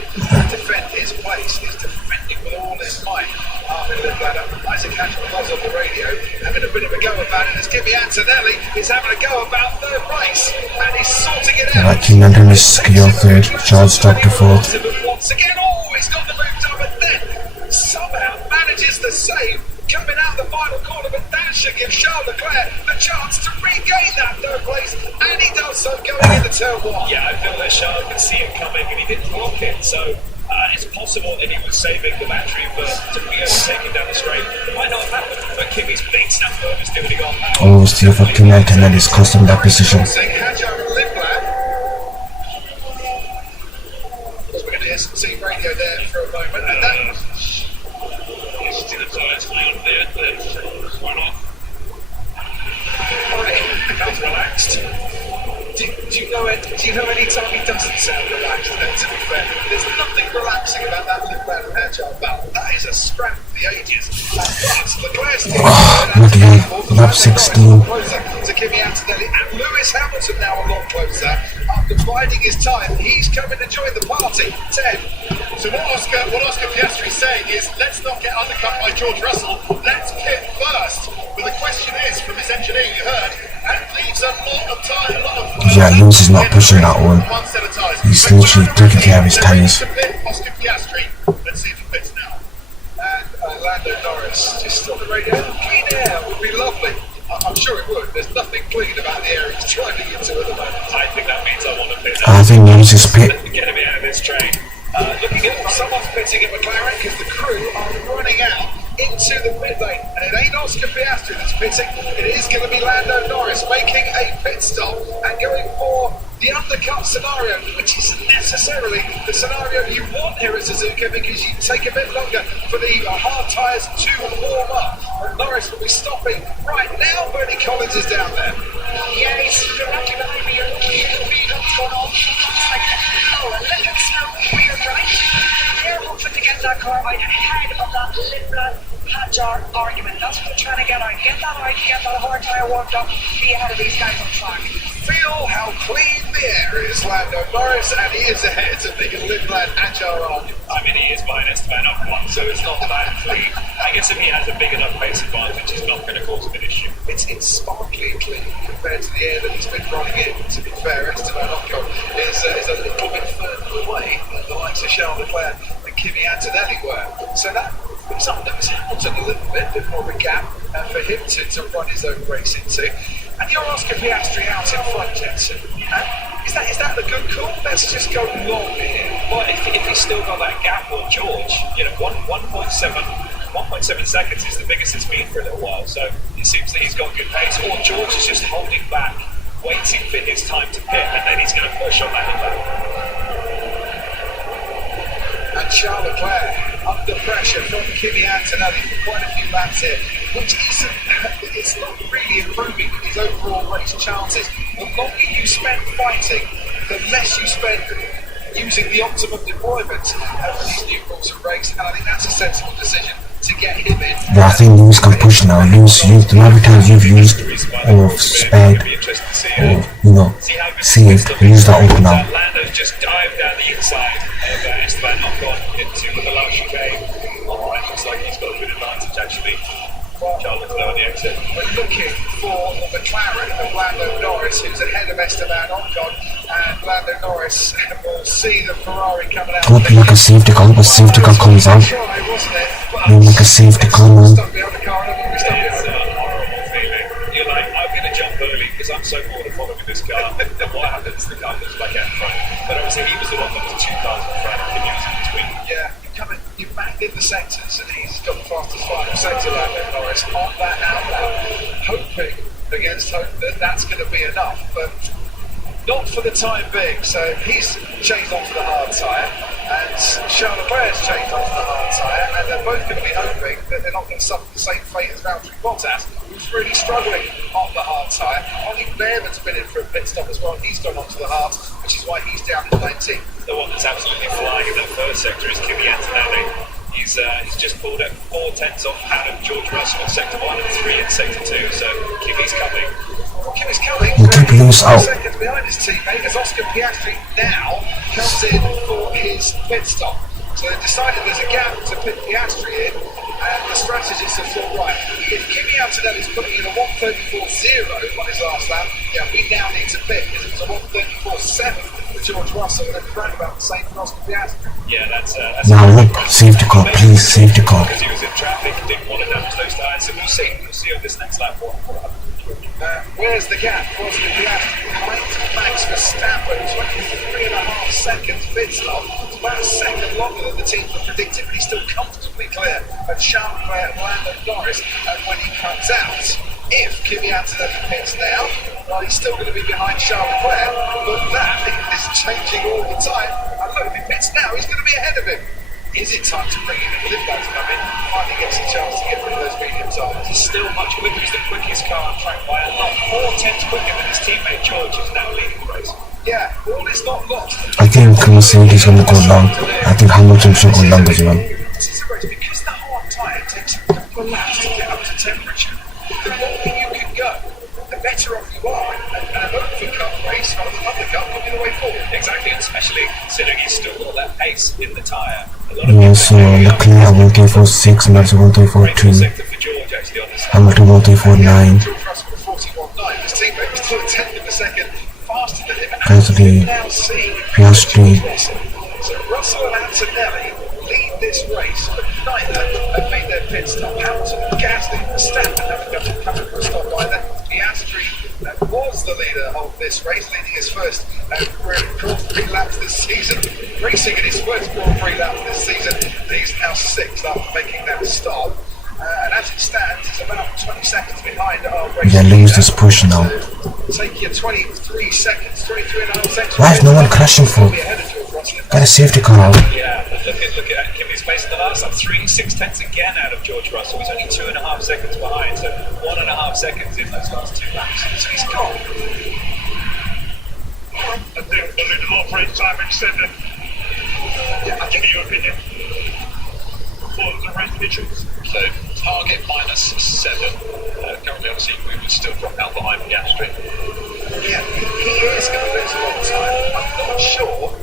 defend his place. He's defending with all his might. Ivan Lindblad, Isaac Hadjar was on the radio, having a bit of a go about it as Kimi Antonelli is having a go about third race, and he's sorting it out. Right, King Anton is skill third, Charles dropped to fourth. Once again, he's got the move done, but then somehow manages the save coming out the final corner, but that should give Charles Leclerc the chance to regain that third place, and he does so going into turn one. Yeah, I feel that Charles could see it coming and he didn't block it, so it's possible that he was saving the battery, but to be overtaken down the straight might not have happened. But Kimi's big snap over is doing it on power. Oh, still for King Anton and is costing that position. Saying Hadjar and Lindblad. We're going to hear some team radio there for a moment, and that See the tyres flying up there, then one off. becomes relaxed. Do you know any time he doesn't sound relaxed? To be fair, there's nothing relaxing about that Lindblad and Hadjar battle. That is a scrap for the ages. But Leclerc's team lap 16. closer to Kimi Antonelli, and Lewis Hamilton now a lot closer. After biding his time, he's coming to join the party. 10. So what Oscar Piastri is saying is, let's not get undercut by George Russell, let's pit first. But the question is, from his engineer you heard, that leaves a lot of time, Yeah, Lewis is not pushing that one. set of tyres. He's literally taking care of his tyres. Oscar Piastri, let's see if he pits now. And Lando Norris just on the radio. Clean air would be lovely. I'm sure it would. There's nothing clean about the air he's driving into at the moment. I think that means I want to pit. I think Lewis is pit. Get him out of this train. Looking at someone's pitting at McLaren because the crew are running out into the pit lane, and it ain't Oscar Piastri that's pitting. It is going to be Lando Norris making a pit stop and going for the undercut scenario, which isn't necessarily the scenario you want here at Suzuka, because you take a bit longer for the hard tyres to warm up. And Norris will be stopping right now. Bernie Collins is down there. Yeah, you're lucky behind me. You're looking at the beat up going on. It's like, oh, let it smell weird, right? They're hoping to get that car out ahead of that Lindblad Hadjar argument. That's what they're trying to get out. Get that out, get that hard tyre warmed up, be ahead of these guys on track. Feel how clean the air is, Lando Norris, and he is ahead of the Lindblad Hadjar argument. I mean, he is behind Esteban up one, so it's not that clean. I guess if he has a big enough pace advantage, it's not going to cause him an issue. It's sparkly clean compared to the air that he's been running in. To be fair, Esteban Ocon is a little bit further away than the likes of Charles Leclerc and Kimi Antonelli were. So that puts up Lewis Hamilton a little bit more of a gap for him to run his own race into. And you're Oscar Piastri out in front, Jensen. Is that the good call? Let's just go long here. Well, if he's still got that gap on George, 1.7 seconds is the biggest it's been for a little while. So it seems that he's got good pace. Or George is just holding back, waiting for his time to pit, and then he's going to push on that back. And Charles Leclerc under pressure from Kimi Antonelli for quite a few laps here, which isn't, it's not really improving his overall race chances. The longer you spend fighting, the less you spend using the optimum deployment of these new rules of race, and I think that's a sensible decision to get him in. Yeah, I think Lewis can push now. Lewis, the amount of times you've used or spared or saved, use that up now. Lando's just dived down the inside of Esteban Ocon into the last chicane. It looks like he's got a good advantage actually. Charles Leclerc on the exit. We're looking for the McLaren of Lando Norris, who's ahead of Esteban Ocon, and Lando Norris will see the Ferrari coming out. Hope like a safety car, but safety car comes out. Like a safety car now. It's a horrible feeling. You're like, I'm going to jump early because I'm so bored of following this car. And what happens? The car goes back out in front. But obviously he was the one that was 2 cars in front and Kimi was in between. Yeah, you're back in the sectors, and he's got the fastest final sector, Lando Norris, on that outbound, hoping against hope that that's going to be enough, but not for the time being. So he's changed onto the hard tyre, and Charles Leclerc's changed onto the hard tyre, and they're both going to be hoping that they're not going to suffer the same fate as Valtteri Bottas, who's really struggling on the hard tyre. Only Behrman's been in for a pit stop as well, and he's gone onto the hard, which is why he's down in 19th. The one that's absolutely flying in that first sector is Kimi Antonelli. He's just pulled it 4/10 off out of George Russell in sector 1 and 3 in sector 2. So Kimi's coming. Kimi's coming. You keep Lewis out. Seconds behind his teammate as Oscar Piastri now comes in for his pit stop. So they decided there's a gap to put Piastri in, and the strategists have thought, right, if Kimi Antonelli's putting in a 1:34.0 on his last lap, we now need to pit because it was a 1:34.7 for George Russell, and around about the same for Oscar Piastri. Yeah, that's now look, safety car, please, safety car. Because he was in traffic, didn't want to damage those tyres, so we'll see on this next lap what happens. Where's the gap? Oscar Piastri behind Max Verstappen, 23.5 seconds pit stop. It's about a second longer than the team had predicted, but he's still comfortably clear of Charles Leclerc and Lando Norris. And when he comes out, if Kimi Antonelli pits now, well, he's still going to be behind Charles Leclerc, but that is changing all the time. And look, if he pits now, he's going to be ahead of him. Is it time to bring in a limbo to come in? Finally gets a chance to get rid of those medium tyres. He's still much quicker. He's the quickest car on track by a lot. 4/10 quicker than his teammate George, who's now leading the race. Yeah, all is not lost. I think Mercedes is going to go long. I think Hamilton's going to go long as well. This is a race because the hard tyre takes a couple of laps to get up to temperature. The longer you can go, the better off you are. And an open cup race or the undercut could be the way forward. Exactly, and especially considering he's still got that pace in the tyre. Yeah, so Leclerc 1:34.6, Max 1:34.2, Hamilton 1:34.9. George Russell with 41.9. His teammate was still a tenth of a second faster than him. Gasly, Piastri. So Russell and Antonelli lead this race, but neither have made their pit stop. Hamilton and Gasly and Verstappen haven't come to a stop either. Piastri was the leader of this race, leading his first Grand Prix laps this season, racing in his first Grand Prix laps this season. He's now 6th after making that stop. And as it stands, it's about 20 seconds behind our race. Yeah, lose this push now. Take your 23 seconds, 23.5 seconds. Why is no one crashing for? Get a safety car out. Yeah, but look at Kimi's pace in the last lap. 3/6 again out of George Russell. He's only 2.5 seconds behind, so 1.5 seconds in those last 2 laps. So he's gone. I think a little more for his time extended. Yeah, Give me your opinion. For the race conditions. So target -7. Currently, obviously, we would still drop out behind Piastri. Yeah, he is going to lose a lot of time. I'm not sure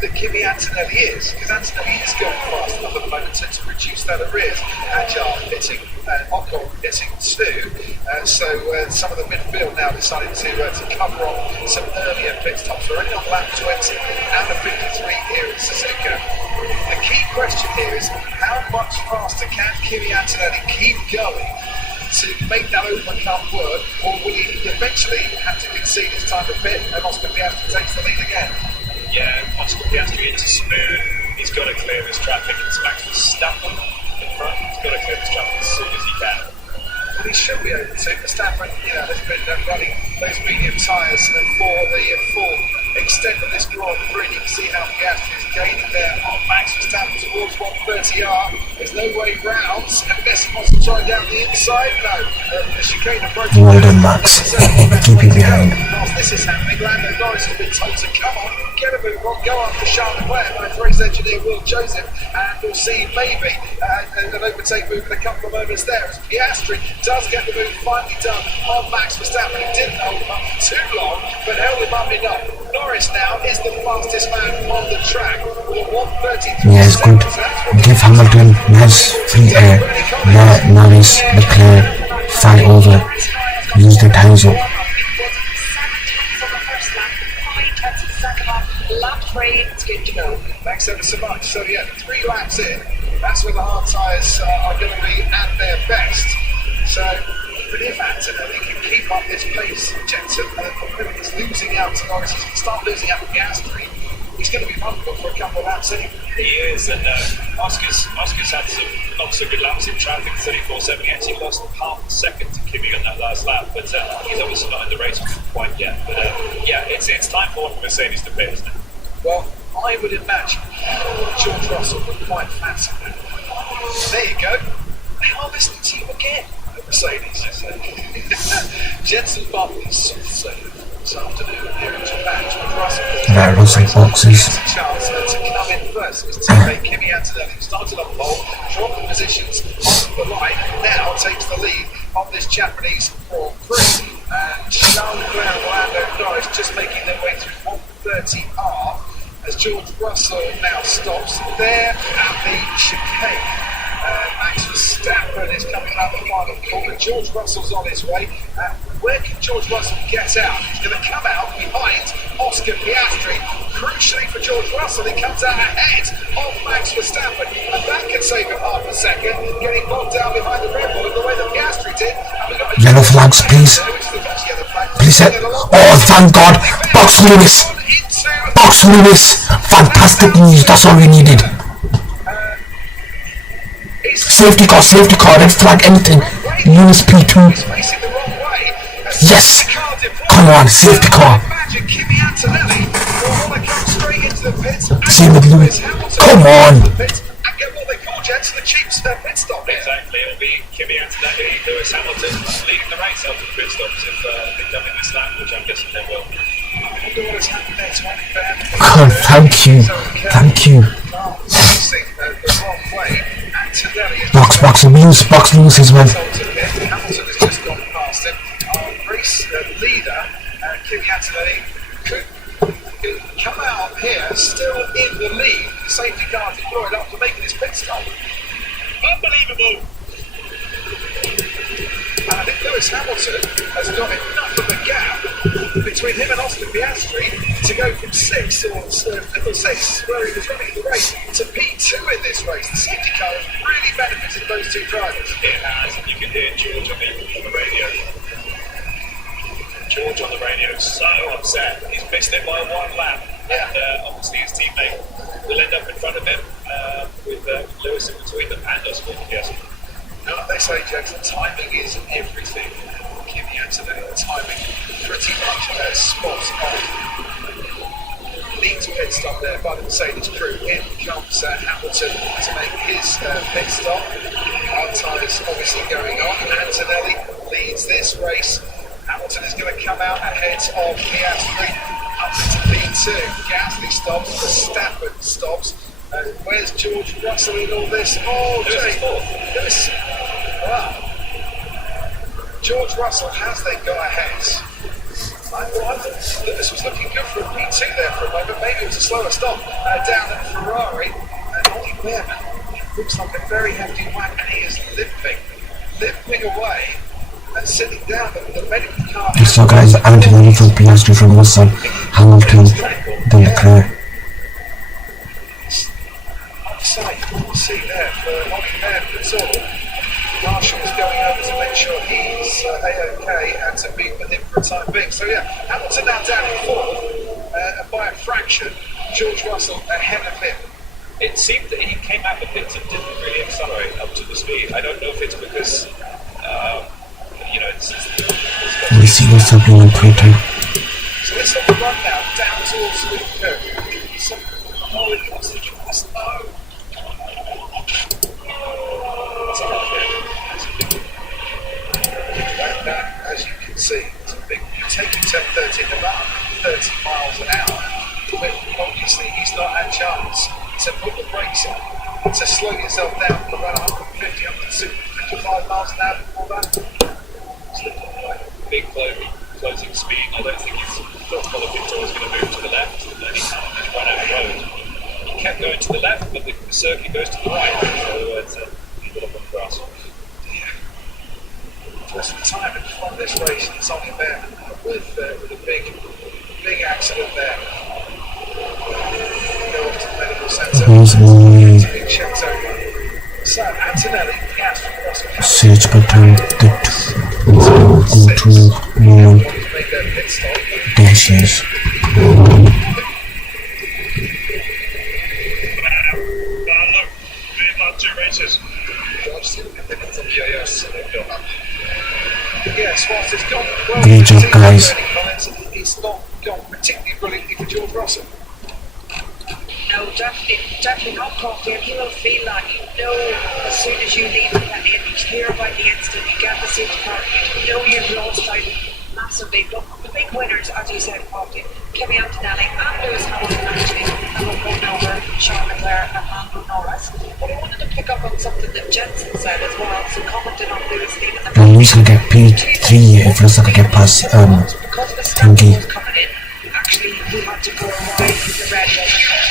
that Kimi Antonelli is, because Antonelli is going fast enough at the moment to reduce that arrears. Agile hitting, Ocon hitting 2. So some of the midfield now deciding to cover off some earlier pit stops. We're only on lap 20 and the 53 here at Suzuka. The key question here is how much faster can Kimi Antonelli keep going to make that overcome work, or will he eventually have to concede his time a bit and Oscar Piastri takes the lead again? Yeah, Oscar Piastri into smooth. He's got to clear this traffic. It's Max Verstappen in front. He's got to clear this traffic as soon as he can. Well, he should be able to. Verstappen, has been running those medium tyres for the full extent of this Grand Prix. You can see how Piastri is gaining there on Max Verstappen towards 130R. There's no way round. I'm guessing wants to try down the inside. No, the chicane approach. Well done, Max. Keep it behind. Whilst this is happening, Lando Norris has been told to come on, get a move on, go after Charles Leclerc by race engineer Will Joseph, and we'll see maybe an overtake move in a couple of moments there as Piastri does get the move finally done on Max Verstappen. He didn't hold him up too long, but held him up enough. Norris now is the fastest man on the track with 1:33. Yeah, it's good. Give Hamilton nice free air. Let Norris, Leclerc fight over. Use the tyres up. Lap 3, it's good to go. Thanks ever so much. So yeah, 3 laps in, that's when the hard tyres are going to be at their best. So, but if Antonelli can keep up this pace, Jensen, and he's losing out to Norris, he can start losing out to Piastri, he's going to be vulnerable for a couple of laps anyway. He is, and Oscar's had some not so good laps in traffic, 34.7. He actually lost half a second to Kimi on that last lap, but he's obviously not in the race quite yet. But yeah, it's time for one for Mercedes to pit, isn't it? Well, I would imagine George Russell would quite fancy that. There you go. They are listening to you again, Mercedes. Jensen Button is soothsaying this afternoon here in Japan. George Russell. Right, Russell boxes. Chance to come in first. His teammate Kimi Antonelli started on pole, dropped the positions on the line, now takes the lead on this Japanese Grand Prix. And Charles Leclerc and Lando Norris just making their way through 130R as George Russell now stops there at the chicane. Max Verstappen is coming out the final corner. George Russell's on his way. Where can George Russell get out? He's going to come out behind Oscar Piastri. Crucially for George Russell, he comes out ahead of Max Verstappen. And that can save him half a second, getting bogged down behind the Red Bull in the way that Piastri did. Yellow flags, please. Please. Oh, thank God. Box Lewis. Box Lewis. Fantastic news. That's all we needed. Safety car, red flag, anything. Lewis P2. Yes! Come on, safety car. Same with Lewis. Come on! Exactly, it'll be Kimi Antonelli, Lewis Hamilton leading the race out of the pit stops if they come in this lap, which I'm guessing they will. God, thank you. Thank you. Box Lewis as well. Hamilton has just gone past him. Our race leader, Kimi Antonelli, could come out here still in the lead. The safety car deployed after making his pit stop. Unbelievable! And I think Lewis Hamilton has got enough of a gap between him and Oscar Piastri to go from 6th or 5th or 6th, where he was running the race, to P2 in this race. The safety car has really benefited those two drivers. It has, and you can hear George on the radio. George on the radio, so upset. He's missed it by 1 lap. Yeah. And obviously his teammate will end up in front of him with Lewis in between them and Oscar Piastri. Now, like they say, Jackson, timing is everything. Kimi Antonelli, the timing pretty much spot on. Leads pit stop there by the Mercedes crew. In comes Hamilton to make his pit stop. Hard tyres obviously going on. Antonelli leads this race. Hamilton is going to come out ahead of Piastri up into P2. Gasly stops, Verstappen stops. Where's George Russell in all this? Oh, Lewis. Wow. George Russell has then got ahead. I thought Lewis was looking good for a P2 there for a moment. Maybe it was a slower stop down at Ferrari. And Ollie Behrman, it looks like a very hefty whack, and he is limping away and sitting down. The medical car. So guys, Antonelli from Piastri from Russell, Hamilton, then Leclerc. Sight, you can see there for Ollie Behrman, that's all. Marshall is going over to make sure he's A-OK and to be with him for a time being. So yeah, Hamilton now down in fourth, and by a fraction, George Russell ahead of him. It seemed that he came out the pits and didn't really accelerate up to the speed. I don't know if it's because, We see what's happening on Twitter. So let's have a run now down towards the curve. Oh, it comes to just low. That, as you can see, it's a big. You're taking 10-13 about 30 miles an hour. But obviously, he's not had a chance to put the brakes on, to slow yourself down for about 150 up to 55 miles an hour before that. big closing speed. I don't think he's thought Victor was going to move to the left and then he kind of just ran out of road. He kept going to the left, but the circuit goes to the right, so it's a little bit of grass. First time from this race, it's on in there with a big accident there. Go off to the medical centre. Big checked over. So Antonelli, Piastri, search button that go to normal dashes. Two races. Yes, whilst it's gone well, Great job, guys. It's not gone particularly brilliantly for George Russell. No, definitely not coffee, and he will feel that. You know, as soon as you leave it and you hear about the incident, you get the safety car, you know you've lost out massively. But the big winners, as you said, coffee, Kimi Antonelli and Lewis Hamilton actually have won over Charles Leclerc and Lando Norris. But I wanted to pick up on something that Jensen said as well, so commented on Lewis leaving the Lewis will get P3 if Russell can get past because the Thingy. was coming in. Actually, he had to go around the red one,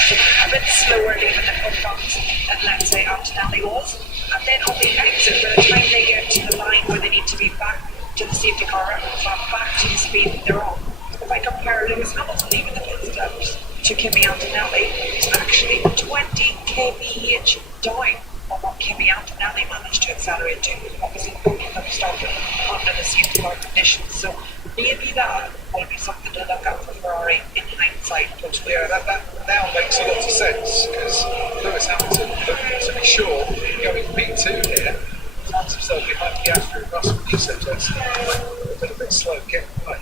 so a bit slower leaving the upfront than, let's say, Antonelli was. And then on the exit, by the time they get to the line where they need to be back to the safety car and back to the speed they're on, if I compare Lewis Hamilton leaving the pit stops to Kimi Antonelli, it's actually 20 kph down on what Kimi Antonelli managed to accelerate to. Obviously, both of them started under the safety car conditions, so maybe that will be something to look at for Ferrari in hindsight. But Yeah, that now makes a lot of sense because Lewis Hamilton, to be sure, going P2 here, finds himself behind Piastri and Russell. You said Jensen, a little bit slow getting away.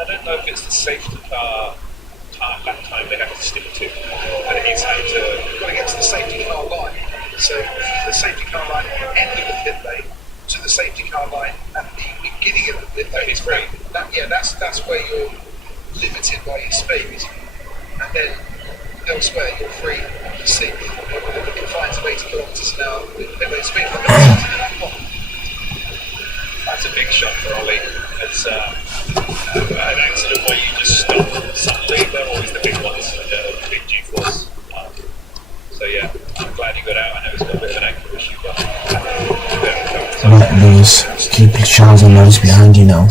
I don't know if it's the safety car lap time they have to stick to, but he's had to. Got to get to the safety car line. So the safety car line at the end of the pit lane to the safety car line at the beginning of the pit lane. It's free. That's where you're limited by your speed, and then elsewhere you're free to see confined to 80 kilometres an hour with pit lane speed. That's a big shot for Ollie. It's an accident where you just stop suddenly. They're always the big ones, the big G-force. So yeah, I'm glad he got out. I know he's got a bit of an ankle issue, but Right, Lewis, keep Charles and Norris behind you now.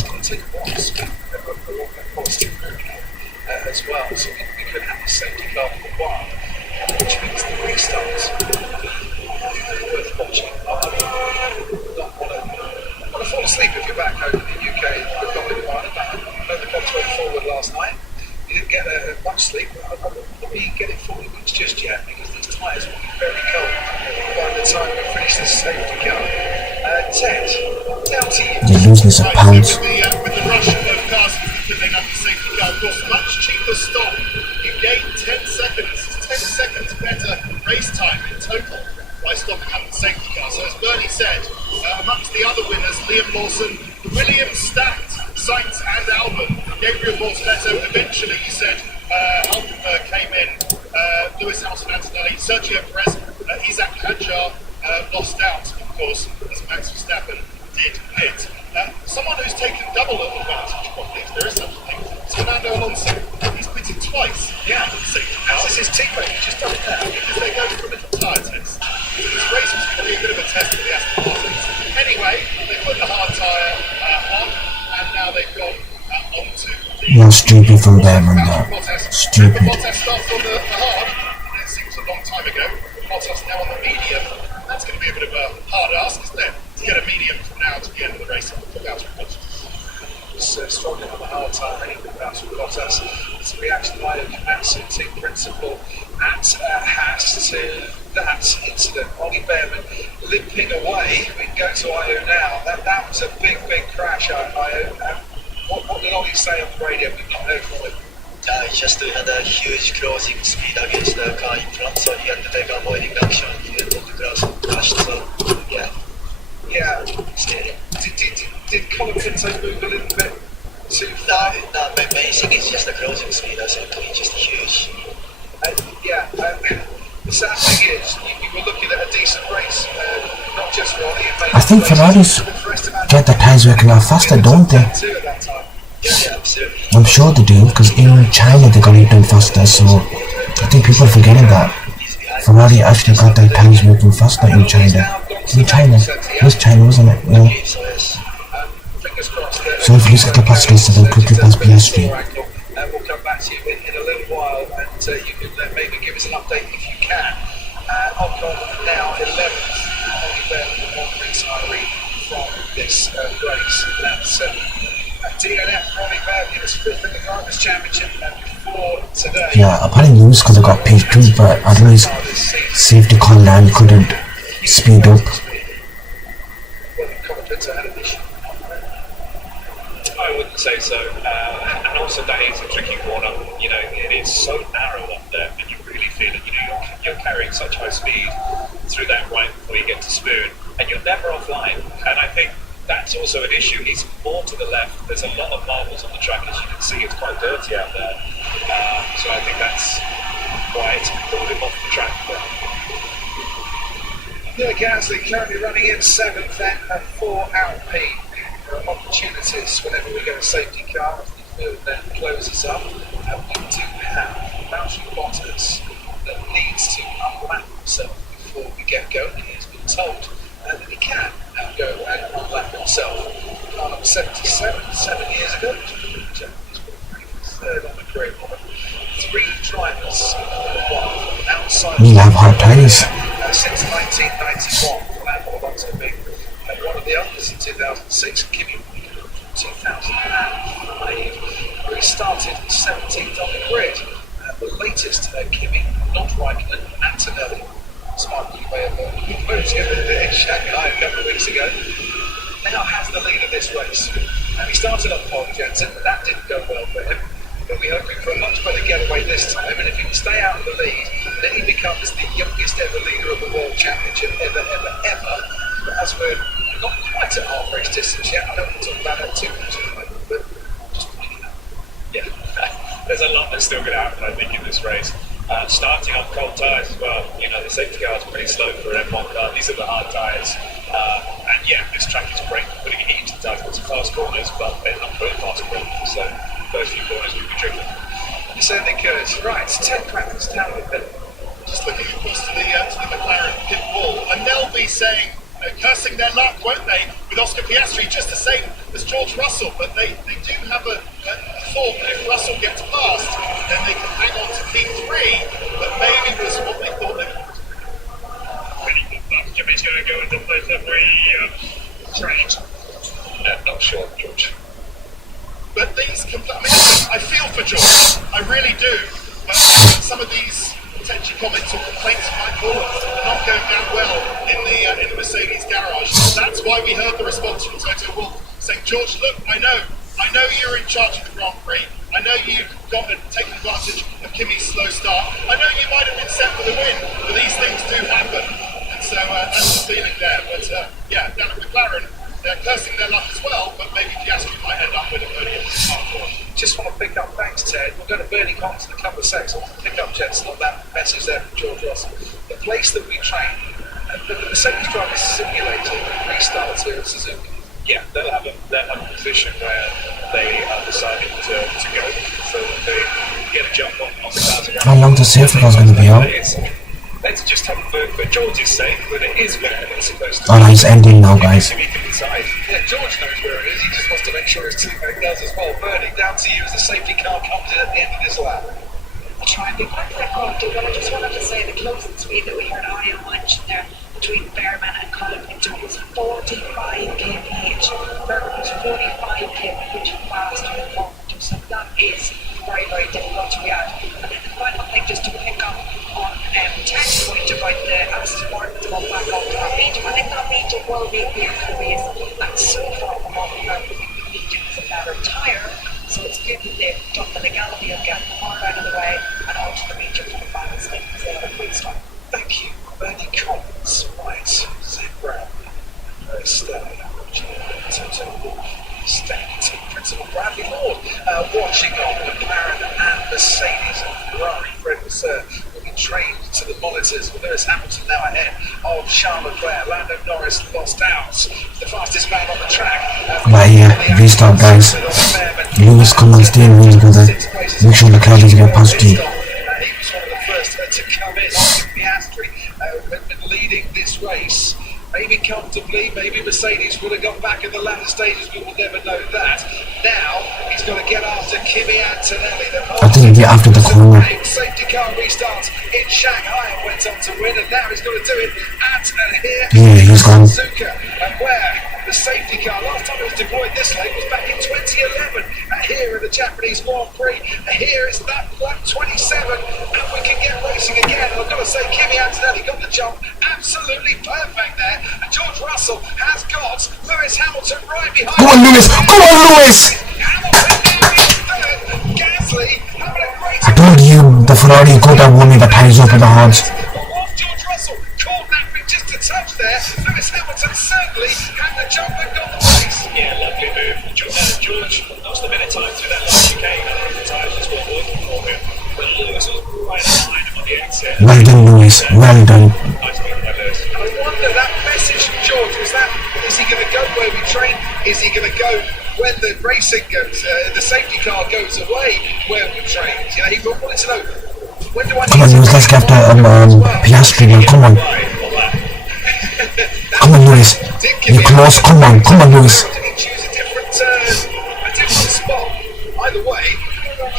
As well, so we could have the safety car for a while, which means the restarts worth watching. I don't want to fall asleep if you're back home in the UK. We've got the one. I know the clock's went forward last night. You didn't get much sleep. I wouldn't be getting forward just yet because these tyres will be very cold by the time we finish this safety car. Ted, down to you. You're losing some pounds. With the rush of those cars filling up the safety car, of course, much cheaper stop. You gain 10 seconds. It's 10 seconds better race time in total by stopping up the safety car. So as Bernie said, amongst the other winners, Liam Lawson, Williams stacked, Sainz and Albon. Gabriel Bortoletto eventually, he said, Hulkenberg came in, Lewis Hamilton, Antonelli, Sergio Perez, Isaac Hadjar lost out, of course, as Max Verstappen did pit. Someone who's taken double advantage, probably, if there is such a thing, is Fernando Alonso. He's pitted twice. Yeah, This is his teammate. He's just done it now. because they go for a little tyre test. So this race was going to be a bit of a test for the Aston Martins. Anyway, they put the hard tyre on, and now they've gone onto the... You're stupid from there, man. Stupid. Bottas starts on the hard, and it seems a long time ago. Bottas now on the medium. That's going to be a bit of a hard ask, isn't it? to get a medium from now to the end of the race for Valtteri Bottas. Struggling on the hard time, and even Valtteri Bottas. It's a reaction by Komatsu, team principal at Haas to that incident. Ollie Behrman limping away. We can go to IO now. That was a big crash, IO. What did Ollie say on the radio? We've not heard from him. He just had a huge closing speed against the car in front, so he had to take avoiding action. He didn't want to crash, so yeah. Yeah. Scary. Did Colin Pinto move a little bit too far? No, but basically it's just the closing speed, I think it's just huge. The sad thing is, you were looking at a decent race, not just for Ollie. I think Ferraris get the tyres working out faster, don't they? Yeah, absolutely. I'm sure they do, because in China they got it done faster, so I think people are forgetting that. Ferrari actually got their tyres working faster in China. It was China, wasn't it? Yeah. So if you look at the past races, then quickly past Piastri. We'll come back to you in a little while, and you can maybe give us an update if you can. Ocon now 11th, only better than 1 race from this race. That's DNF Ronnie Berg in his 5th in the Drivers' Championship before today. Yeah, apparently Lewis could have got paid too, but I don't know, his safety car line couldn't speed up. I wouldn't say so. And also that is a tricky corner. You know, it is so narrow up there, and you really feel it. You know, you're carrying such high speed through that right before you get to Spoon, and you're never offline. And I think that's also an issue. He's more to the left. There's a lot of marbles on the track, as you can see. It's quite dirty out there. So I think that's why it's pulled him off the track. Yeah, Gasly currently running in 7th then, and 4 Alpine. Opportunities whenever we get a safety car, the third then closes up, and we do have Valtteri Bottas that needs to unlap himself before we get going. He has been told that he can now go and unlap himself. 77, 7 years ago, he's third on the career moment. 3 drivers outside. We'll have hard tyres. Since 1991, Fernando Alonso being one of the others in 2006, Kimi in 2005, where he started 17th on the grid. The latest, Kimi, not Raikkonen, Antonelli. Smart new way of putting it in Shanghai a couple of weeks ago. Now has the lead of this race. And he started on pole, Jensen, but that didn't go well for him. But we're hoping for a much better getaway this time, and if he can stay out of the lead, then he becomes the youngest ever leader of the World Championship, ever. But as we're not quite at half race distance yet, I don't want to talk about that too much at the moment, but just pointing out. Yeah, there's a lot that's still going to happen, I think, in this race. Starting on cold tyres as well. You know, the safety car is pretty slow for an F1 car. These are the hard tyres. And yeah, this track is great for putting it into tyres. Got some fast corners, but they're not very fast corners. So first few corners will be tricky. You certainly could. Right, 10 crackers down with them. Just looking across to the McLaren pit wall, and they'll be saying, cursing their luck, won't they, with Oscar Piastri, just the same as George Russell. But they do have a thought that if Russell gets past, then they can hang on to P3. But maybe was what they thought they would. Really good luck. Jimmy's going to go into place every strange. Not sure, George. But these, I feel for George, I really do. But some of these potential comments or complaints might call are not going down well in the Mercedes garage. That's why we heard the response from Toto Wolff saying, George, look, I know you're in charge of the Grand Prix. I know you've got to take advantage of Kimi's slow start. I know you might have been set for the win, but these things do happen. And so that's the feeling there. But yeah, down at McLaren, they're cursing their luck as well, but maybe Piastri might end up with a podium. Just want to pick up, thanks Ted. We're going to Bernie Cox in a couple of seconds. I want to pick up, Jensen, on that message there from George Russell. The place that we train, the Mercedes drivers simulator restarts here at Suzuka. Yeah, they'll have a position where they are deciding to go, so that they get a jump on the cars. How long the safety car's going to be out? Let's just have for George's sake, but it is where it's supposed to be. Oh, he's ending now, guys. He can decide. Yeah, George knows where it is. He just wants to make sure his teammate does as well. Bernie, down to you as the safety car comes in at the end of this lap. try and be quick there, Courtney, but I just wanted to say the closing speed that we heard Ariel mention there between Behrman and Colin Pinto was 45 kmph. Behrman was 45 kmph faster than Pinto, so that is very, very difficult to react. And then the final thing, just to pick up on Tech's point about the Aston Martin to go back onto that medium, I think that medium will be here for the race, and so far from what we heard, the medium is a better tyre, so it's good that they've done the legality of getting the hard out of the way and onto the medium for the final stint because they have a quick start. Thank you. Bernie Collins, right, Zach Brown, Stay, team principal Bradley Lord, watching on McLaren and Mercedes and Ferrari. Fred Vasseur looking trained to the monitors with Lewis Hamilton now ahead of Charles Leclerc. Lando Norris lost out, the fastest man on the track. Right here, restart guys. Lewis, come on, stay in range, brother. Make sure Leclerc doesn't get past you. He was one of the first to come in. Piastri had been leading this race. Maybe comfortably, maybe Mercedes would have gone back in the latter stages, we will never know that. Now, he's got to get after Kimi Antonelli. I think he'll be after the corner. Safety car restarts in Shanghai and went on to win, and now he's got to do it at and here. Yeah, he's gone. Suzuka, and where the safety car, last time it was deployed this late was back in 2011. Here in the Japanese Grand Prix, here it's that lap 27, and we can get racing again. And I've got to say, Kimi Antonelli got the jump absolutely perfect there. And George Russell has got Lewis Hamilton right behind him. Go on, Lewis! Go on, Lewis! Hamilton now in third. Gasly having a great I told you, the Ferrari got that one that ties up in the horns. But was George Russell caught napping just a touch there? Lewis Hamilton certainly had the jump and got the race. Yeah, lovely move. George lost a bit of time through that last chicane. I think the tyres just weren't working for him. But Lewis was right behind him on the exit. Well done, Lewis. Well done. Nice move by Lewis. I wonder, that message from George, was that, is he going to go where we train? Is he going to go when the racing goes, the safety car goes away where we train? You know, he wanted to know, when do I need Come on, Lewis, let's get after Piastri now. Come on. Come on, Lewis. You're close. Come on, Lewis. Did he choose a different spot? Either way,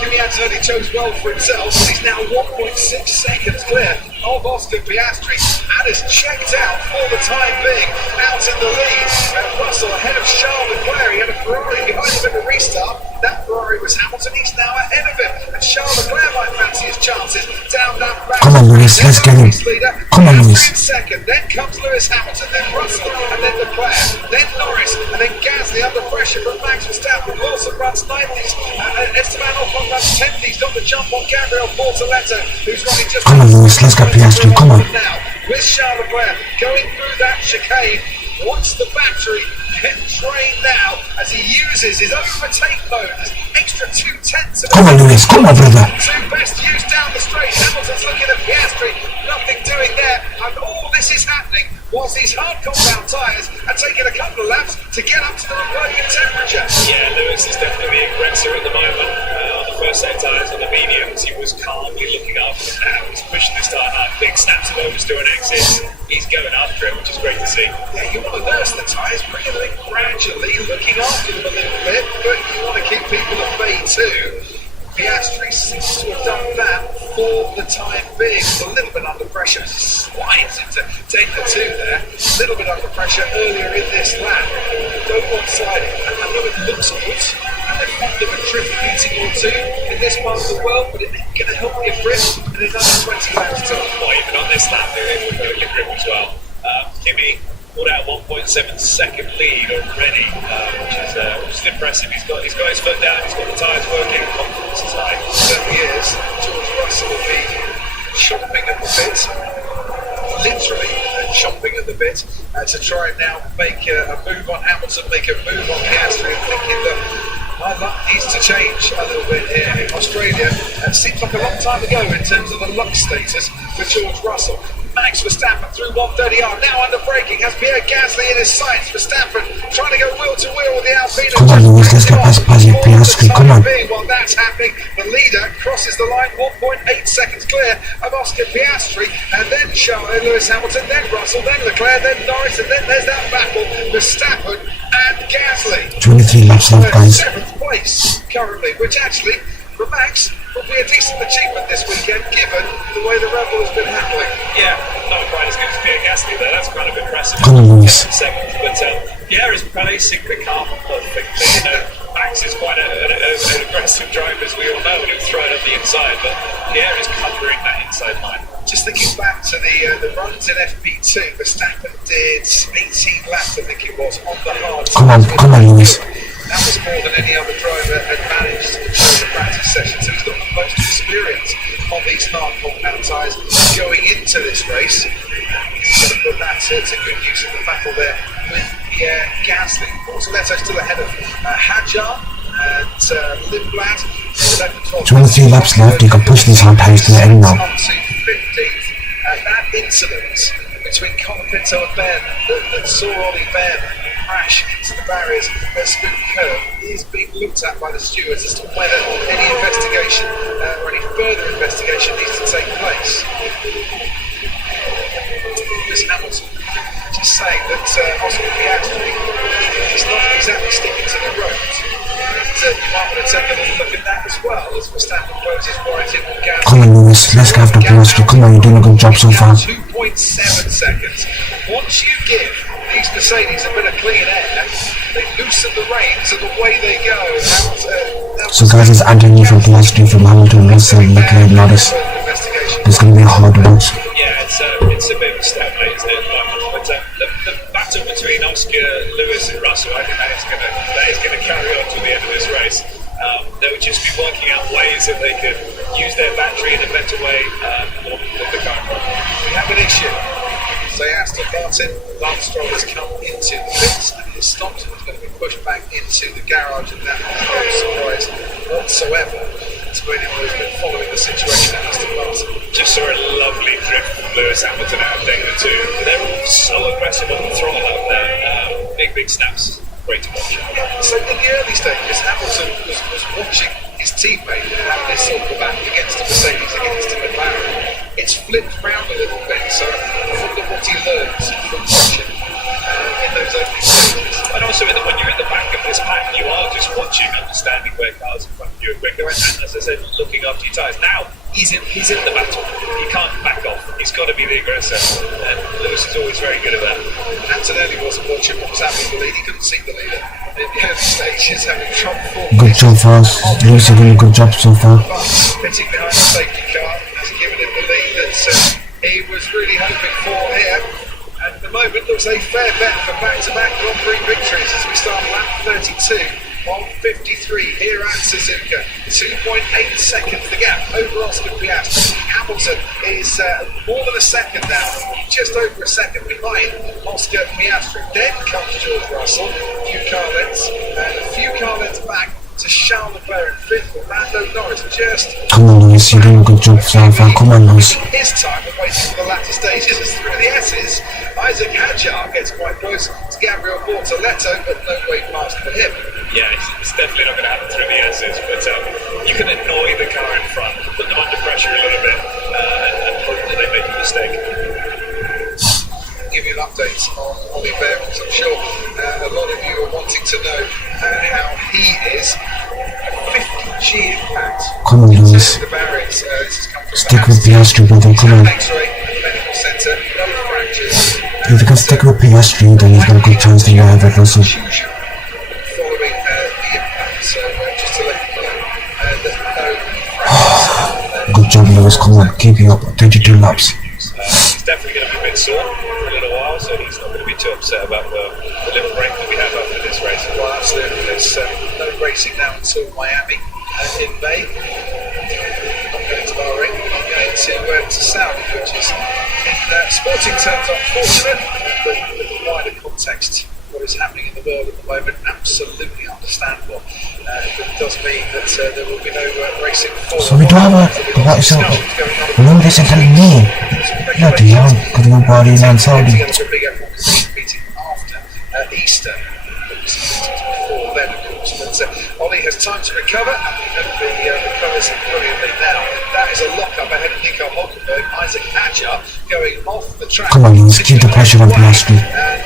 Kimi Antonelli chose well for himself, and he's now 1.6 seconds clear of Oscar Piastri, and is checked out for the time being, out in the lead. And Russell ahead of Charles Leclerc. He had a Ferrari behind him in the restart. That Ferrari was Hamilton. He's now ahead of him, and Charles Leclerc might fancy his chances down that back. Come on, Lewis, let's get him. Come on, Lewis. Second, then comes Lewis Hamilton, then Russell, and then Leclerc, then Norris, and then Gasly under pressure from Max Verstappen. Wilson runs 90s, Esteban Ocon runs 10s. Got the jump on Gabriel Bortoleto, who's running just. Come on, Lewis, let's get Piastri. Come on. Now, with Charles Leclerc going through that chicane, what's the battery train now as he uses his overtake mode, his extra 2/10. Come on, Lewis. Come on, brother. Two best used down the straight. Hamilton's looking at Piastri, nothing doing there, and all this is happening whilst these hard compound tyres are taking a couple of laps to get up to the working temperature. Yeah, Lewis is definitely the aggressor at the moment. On the first set of tyres on the mediums, he was calmly looking after it. Now he's pushing this tyre hard. Big snaps of oversteer and exits. He's going after it, which is great to see. Yeah, you want to nurse the tyres, bringing them in gradually, looking after them a little bit, but you want to keep people at bay too. Piastri seems to have done that for the time being. A little bit under pressure, slides him to take the two there. A little bit under pressure earlier in this lap. Don't one-sided. I know it looks good, and they've got them a trip meeting or two in this part of the world, but it ain't going to help your grip, and there's another 20 laps to go. Well, even on this lap, it will hurt your grip as well. Kimi pulled out 1.7 second lead already, which is impressive. He's got his foot down, he's got the tyres working, confidence is high. Certainly is. George Russell will be chomping at the bit, literally chomping at the bit, to try and now make a move on Hamilton, make a move on Piastri, thinking that my luck needs to change a little bit here in Australia. It seems like a long time ago in terms of the luck status for George Russell. Max Verstappen through 130R, now under braking, has Pierre Gasly in his sights. Verstappen trying to go wheel to wheel with the Alpine. Come on, Lewis, let's get past Piastri. Come on. While that's happening, the leader crosses the line, 1.8 seconds clear of Oscar Piastri, and then Lewis Hamilton, then Russell, then Leclerc, then Norris, and then there's that battle, Verstappen and Gasly. 23 laps left, guys. 7th place currently, which actually, for Max, will be a decent achievement this weekend, given the way the Rebel has been handling. Yeah, not quite as good as Pierre Gasly there. That's kind of impressive. Come on, Lewis. Seventh, but Pierre is placing the car perfectly. You know, Max is quite an aggressive driver, as we all know, and he'll throw it on the inside, but Pierre is covering that inside line. Just thinking back to the runs in FP2, Verstappen did 18 laps, I think it was, on the hard Come on, Lewis. That was more than any other driver had managed during the practice session, so he's got the most experience on these hard compound tyres going into this race. He's going to put that to good use in the battle there with Pierre Gasly. Also, Leto's still ahead of Hadjar and Lindblad. 23 laps left, you can push these hard tyres to the end now. Up to 15th. That incident between Colapinto and Ben that saw Ollie Ben crash into the barriers at Spoon Curve is being looked at by the stewards as to whether any investigation or any further investigation needs to take place. Lewis Hamilton just saying that Oscar Piastri is not exactly sticking to the road. And you might want to take a little look at that as well as Verstappen closes right in on Gasly. Come on, Lewis, let's go after Piastri. Come on, you're doing a good job so far. 2.7 seconds. Once you give these Mercedes a bit of clean air, they loosen the reins and away they go. So guys, it's Anthony from Piastri from Hamilton, Russell, Leclerc, Norris. There's going to be a hard one. Yeah, it's a bit of a stalemate, isn't it? But the battle between Oscar, Lewis and Russell, I think that is going to carry on to the end of this race. They would just be working out ways that they could use their battery in a better way with the car. We have an issue. Say Aston Martin, Lance Stroll has come into the pits and he has stopped. He's going to be pushed back into the garage, and that is no surprise whatsoever to anyone who's been following the situation at Aston Martin. Just saw a lovely drift from Lewis Hamilton out of Degner too. They're all so aggressive on the throttle out there. Big snaps. Great to watch. Yeah, so in the early stages, Hamilton was watching his teammate have this sort of back against the Mercedes, against the McLaren. It's flipped round a little bit, so I wonder what he learns from watching in those opening stages. And also, when you're in the back of this pack, you are just watching, understanding where cars in front of you are quicker, and as I said, looking after your tyres. Now, he's in the battle. He can't back off. He's got to be the aggressor, and Lewis is always very good at that. Antonelli wasn't watching what was happening in the lead. He couldn't see the leader in the early stages, having trouble. Good job for us. Lewis is doing a good job so far. Pitting behind the safety car has given him the lead that he was really hoping for here. And at the moment looks a fair bet for back-to-back Grand Prix victories as we start lap 32 on 53 here at Suzuka. 2.8 seconds the gap over Oscar Piastri. Hamilton is more than a second now, just over a second behind Oscar Piastri. Then comes George Russell, a few car lengths, and a few car lengths back to Charles Leclerc in fifth, but Lando Norris just... Come on, Lewis, you're doing a good job so far. Come on, Lewis. His time of waiting for the latter stages is through the S's. Isaac Hadjar gets quite close to Gabriel Bortoletto, but no way past for him. Yeah, it's definitely not going to happen through the S's, but you can annoy the car in front, put them under pressure a little bit, and hope that they make a mistake. Give you an update on Ollie Bear, because I'm sure a lot of you are wanting to know how he is. A 50G impact. Come on, Lewis. The barriers. Stick with Piastri, brother. Come on. X-ray medical centre, no fractures. If you can stick with Piastri, then he's got a good chance to get ahead of Russell. Following the impact, so just to let you know, there's no fractures. Good job, Lewis. Come on, keep it up. 32 laps. He's definitely going to be a bit sore for a little while, so he's not going to be too upset about the little break that we have after this race. Well, absolutely. There's no racing now until Miami in May. Not going to Bahrain, not going to Saudi, which is in sporting terms unfortunate, but in the wider context, what is happening in the world at the moment, absolutely understandable. It does mean that there will be no racing for... So we do have a... What is that? No, this is telling me. Bloody hell, because we're Bahrain and Saudi. Big F1 meeting after Easter. Before then, of course. But Ollie has time to recover, and we hope he recovers brilliantly now. That is a lock-up ahead of Nico Hulkenberg. Isaac Hadjar going off the track. Come on, Lewis, keep the pressure on Piastri. And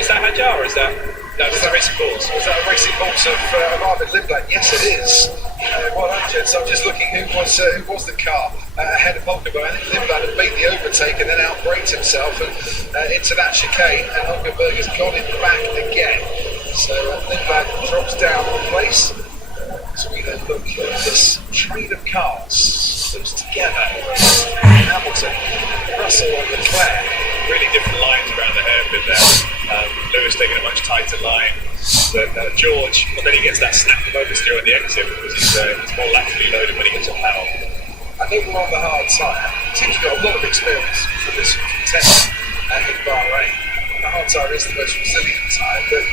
Is that Hadjar or is that... No, it's a racing balls. Was that a racing balls of Marvin Lindblad? Yes, it is. Well done, gents. I'm just looking who was the car ahead of Hulkenberg. I think Lindblad had made the overtake and then outbraked himself and into that chicane, and Hulkenberg has gone in back again. So Lindblad drops down a place. So we then look at this train of cars that's together. Hamilton, Russell and Leclerc. Really different lines around the hairpin there. Lewis taking a much tighter line than George, but then he gets that snap of oversteer at the exit because he's more laterally loaded when he hits a panel. I think we're on the hard tyre. Seems to got a lot of experience for this contest in Bahrain. The hard tyre is the most resilient tyre, but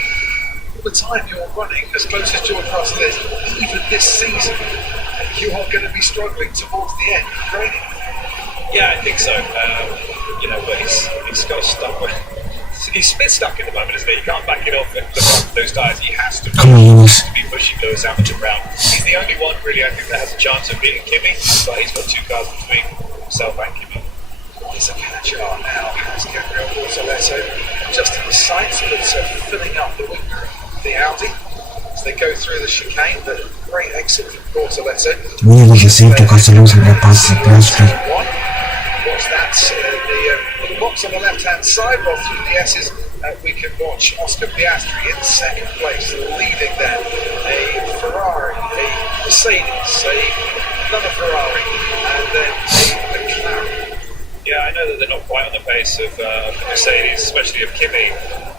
all the time you're running as close as George Russell is, even this season, you are going to be struggling towards the end of training. Yeah, I think so. But he's got stuck with. He's a bit stuck at the moment, isn't he? He can't back it off and look up those tyres. He has to be pushing Lewis Hamilton round. He's the only one, really, I think, that has a chance of beating Kimi, but he's got 2 cars between himself and Kimi. There's a catch-up now as Gabriel Bortoleto just in the sights, but filling up the winger of the Audi as they go through the chicane. But great exit from Bortoleto. Really received because losing that pass at Piastri. Watch that, the little box on the left-hand side, while through the S's we can watch Oscar Piastri in second place, leading then a Ferrari, a Mercedes, another Ferrari, and then a McLaren. Yeah, I know that they're not quite on the pace of the Mercedes, especially of Kimi,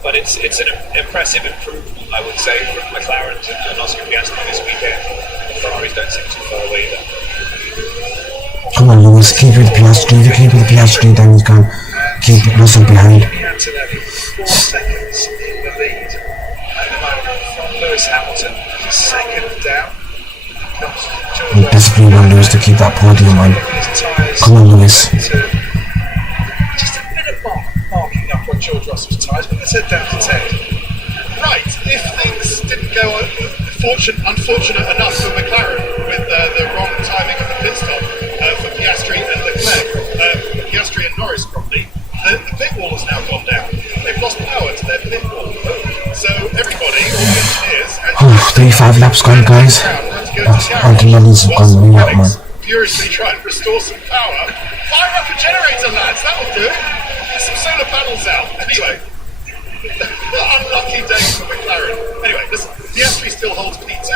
but it's an impressive improvement, I would say, from McLaren's and Oscar Piastri this weekend. The Ferraris don't seem too far away either. Come on, Lewis, keep with Piastri. If you keep with Piastri, then you can keep Russell behind. 4 seconds in the lead at the moment from Lewis Hamilton. Second down. We desperately want Lewis to keep that podium on. Come on, Lewis. Just a bit of marking up on George Russell's tyres, but let's head down to Ted. Right, if things didn't go unfortunate enough for McLaren with the wrong timing of the pit stop for Piastri and Leclerc, Piastri and Norris probably, the pit wall has now gone down. They've lost power to their pit wall. So everybody, all the engineers... 35 laps gone, guys. Antonelli's gone way up, man. Furiously try and restore some power. Fire up a generator, lads, that'll do. Get some solar panels out. Anyway, unlucky day for McLaren. Anyway, listen, Piastri still holds P2,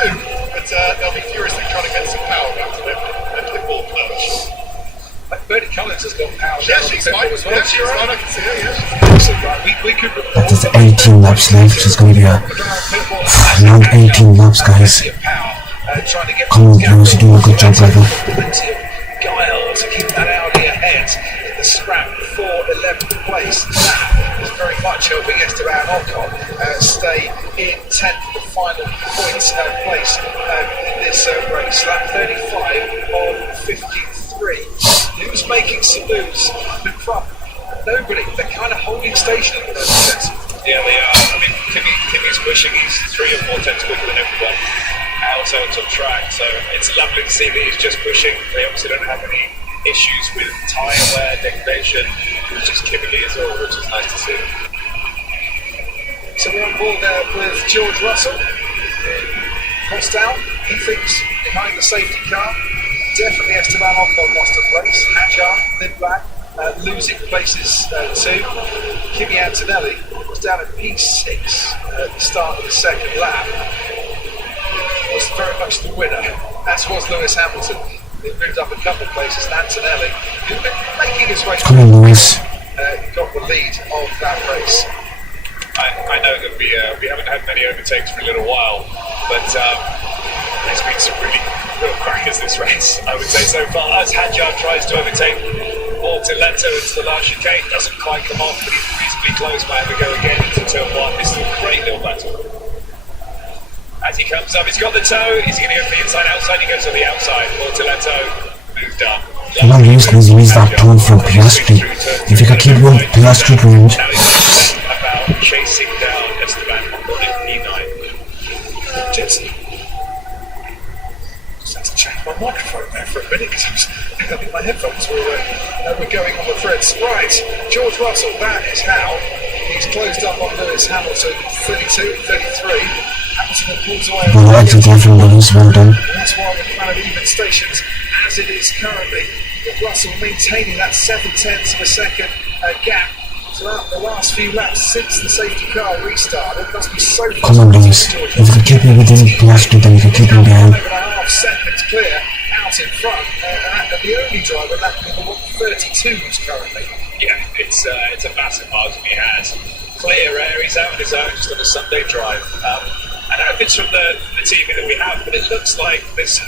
but they'll be furiously trying to get some power back to their pit wall perch. Bernie Collins has got power. Yeah, she's fine as well. Yeah, she's fine, I can see her, yeah. We could That is 18 laps left. It's going to be a long 18 laps, guys. Come on, Lewis, you're doing a good job, brother. Plenty of guile to keep that Audi ahead in the scrap for 11th place. That is very much helping Esteban Ocon stay in 10th, the final points place in this race. Lap 35 of 53. Who's making some moves in front? Nobody. They're kind of holding station at the moment. Yeah, they are. I mean, Kimi's pushing. He's 3 or 4 tenths quicker than everyone. Alto's on track, so it's lovely to see that he's just pushing. They obviously don't have any issues with tyre wear, degradation, which is Kimi as well, which is nice to see. So we're on board there with George Russell. Crossdown, he thinks, behind the safety car. Definitely Esteban Ocon lost a place. Hadjar, Lindblad, losing places too. Kimi Antonelli was down at P6 at the start of the second lap. Was very much the winner, as was Lewis Hamilton. He moved up a couple of places. Antonelli, who's been making his way Come on, Lewis. got the lead of that race. I know that we haven't had many overtakes for a little while, but there's been some really real crackers this race, I would say, so far. As Hadjar tries to overtake Bortoleto into the last chicane, doesn't quite come off, but he's reasonably close. Might have to go again into turn 1. This is a great little battle. As he comes up, he's got the toe. He's going to go for the inside-outside. He goes to the outside. Bortoleto moved up. Well, use that tool from Piastri. If you can keep one Piastri range. About chasing down Esteban Ocon in P9. Jensen. Just had to change my microphone there for a minute because I think my headphones were going on the threads. Right, George Russell, that is how he's closed up on Lewis Hamilton, 32, 33. Hamilton pulls away. Well, I think from Lewis, well done. That's why at even stations as it is currently. With Russell maintaining that 7/10 of a second gap throughout the last few laps since the safety car restart. It must be so Come on, Lewis. If you can keep me within Piastri, then you can keep me behind. 7.5 seconds clear out in front. And the only driver lapping in the 132s currently. Yeah, it's a massive margin he has. Clear air, he's out on his own just on a Sunday drive. I don't know if it's from the TV that we have, but it looks like there's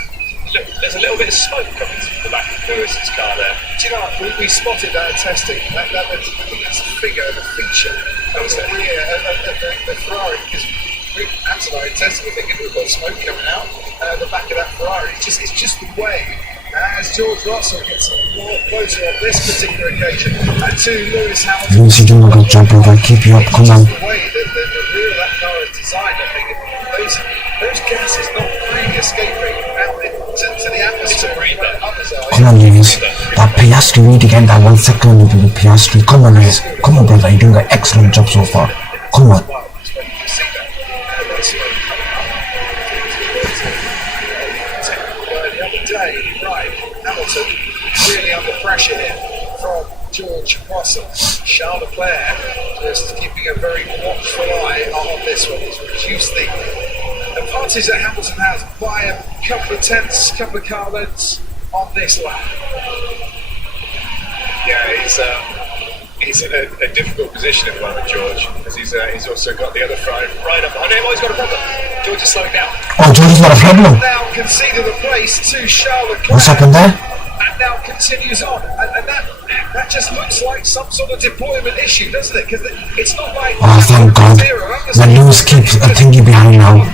a little bit of smoke coming from the back of Lewis's car there. Do you know what? We spotted that testing. I think that's a figure, a feature. That was the rear of the Ferrari, because Hans and I tested, we thinking we've got smoke coming out the back of that Ferrari. It's just the way. As George Russell gets more closer on this particular occasion to Lewis Hamilton. Lewis, you're doing a good job, brother. Keep you up. Come on. The way that the rear of that car is designed, I think those gases not really escaping out into the atmosphere. Come on, Lewis. That Piastri, we need to get that 1 second into the Piastri. Come on, Lewis. Come on, brother. You're doing an excellent job so far. Come on. Right, Hamilton really under pressure here from George Russell. Charles Leclerc just keeping a very watchful eye on this one. He's reduced the advantage that Hamilton has by a couple of tenths, couple of car lengths on this lap. Yeah, he's in a difficult position at the moment, George, because he's also got the other Ferrari right up behind him. Oh, he's got a problem. George is slowing down. Oh, George's got a problem. Now conceded the place to Charles Leclerc. What's happened there? And now continues on. And that just looks like some sort of deployment issue, doesn't it? Because it's not like... Oh, thank God. When Lewis keeps a thingy behind now.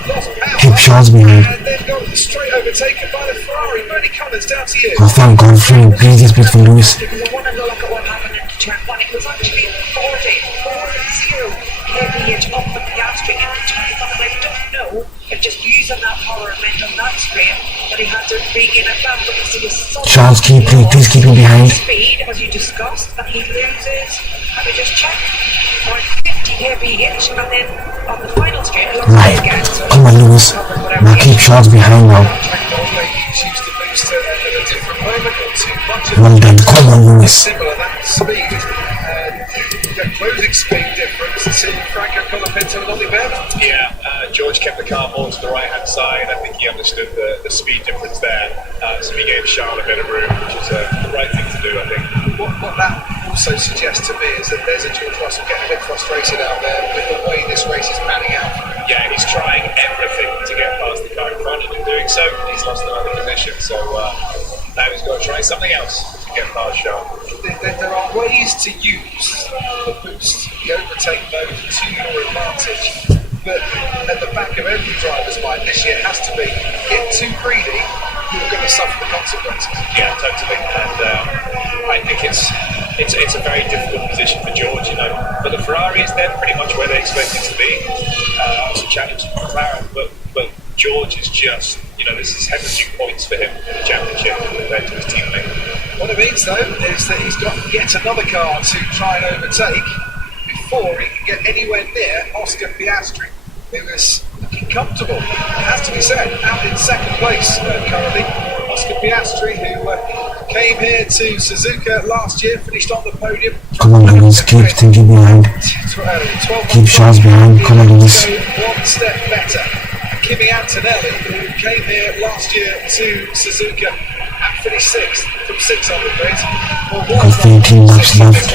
Keep Charles behind. And then got straight overtaken by the Ferrari. Bernie Collins, down to you. Oh, thank God. Please, this bit for Lewis. I want to look at what happened in turn 1. It was actually 40 kph up the Piastri in turn 1. And I don't know if just using that power meant on that straight that he had to regain it back, because he was so Charles, please keep him behind. speed, as you discussed, and he loses, and I just checked, around 50 kph, and then on the final straight, it looks Right. like again. So Come on, Lewis. Now keep Charles behind now. Well done. Come on, Lewis. Similar that speed, the closing speed difference to Franco Colapinto and Ollie Bevan. Yeah, George kept the car more to the right-hand side. I think he understood the speed difference there. So he gave Charles a bit of room, which is the right thing to do, I think. What that also suggests to me is that there's a George Russell getting a bit frustrated out there with the way this race is panning out. Yeah, he's trying everything to get past the car in front, and in doing so, he's lost another position. So now he's got to try something else to get past Charles. There are ways to use the boost, the overtake mode to your advantage. But at the back of every driver's mind this year has to be, get too greedy, you're going to suffer the consequences. Yeah, totally. And I think it's a very difficult position for George, you know. But the Ferrari is then pretty much where they expect it to be. It's a challenge for McLaren, but George is just, you know, this is hemorrhaging points for him in the championship compared to his teammate. What it means, though, is that he's got yet another car to try and overtake before he can get anywhere near Oscar Piastri, who is looking comfortable, it has to be said, out in second place currently. Oscar Piastri, who came here to Suzuka last year, finished on the podium. Come on, Lewis. Keep thinking behind. Keep Charles behind. Come on, Lewis. One step better. Kimi Antonelli, who came here last year to Suzuka and finished sixth from 600 meters. Got 13 laps left.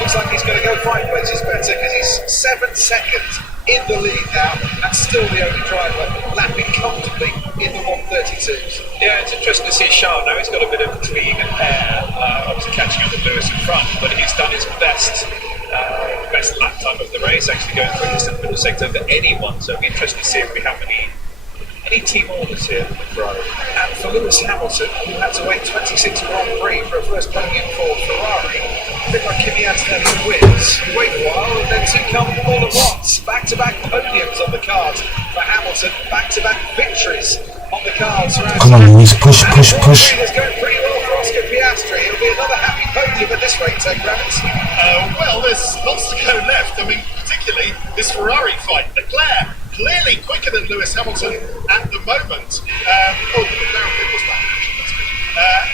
Looks like he's going to go 5 places better, because he's 7 seconds in the lead now, and still the only driver lapping comfortably in the 132s. Yeah, it's interesting to see Charles. Now he's got a bit of clean air, obviously catching up with Lewis in front, but he's done his best lap time of the race, actually going quickest in the middle sector of anyone. So it'll be interesting to see if we have any team orders here in Ferrari. And for Lewis Hamilton, who had to wait 26 Grand Prix for a first podium for Ferrari, a bit like Kimi Antonelli wins. You wait a while, and then two come all at once. Back-to-back podiums on the cards for Hamilton. Back-to-back victories on the cards. Come on, Lewis. Push. It's going pretty well for Oscar Piastri. It'll be another happy podium at this rate, Ted Rabbits. Well, there's lots to go left. I mean, particularly this Ferrari fight. Leclerc clearly quicker than Lewis Hamilton at the moment. Darren Pitt was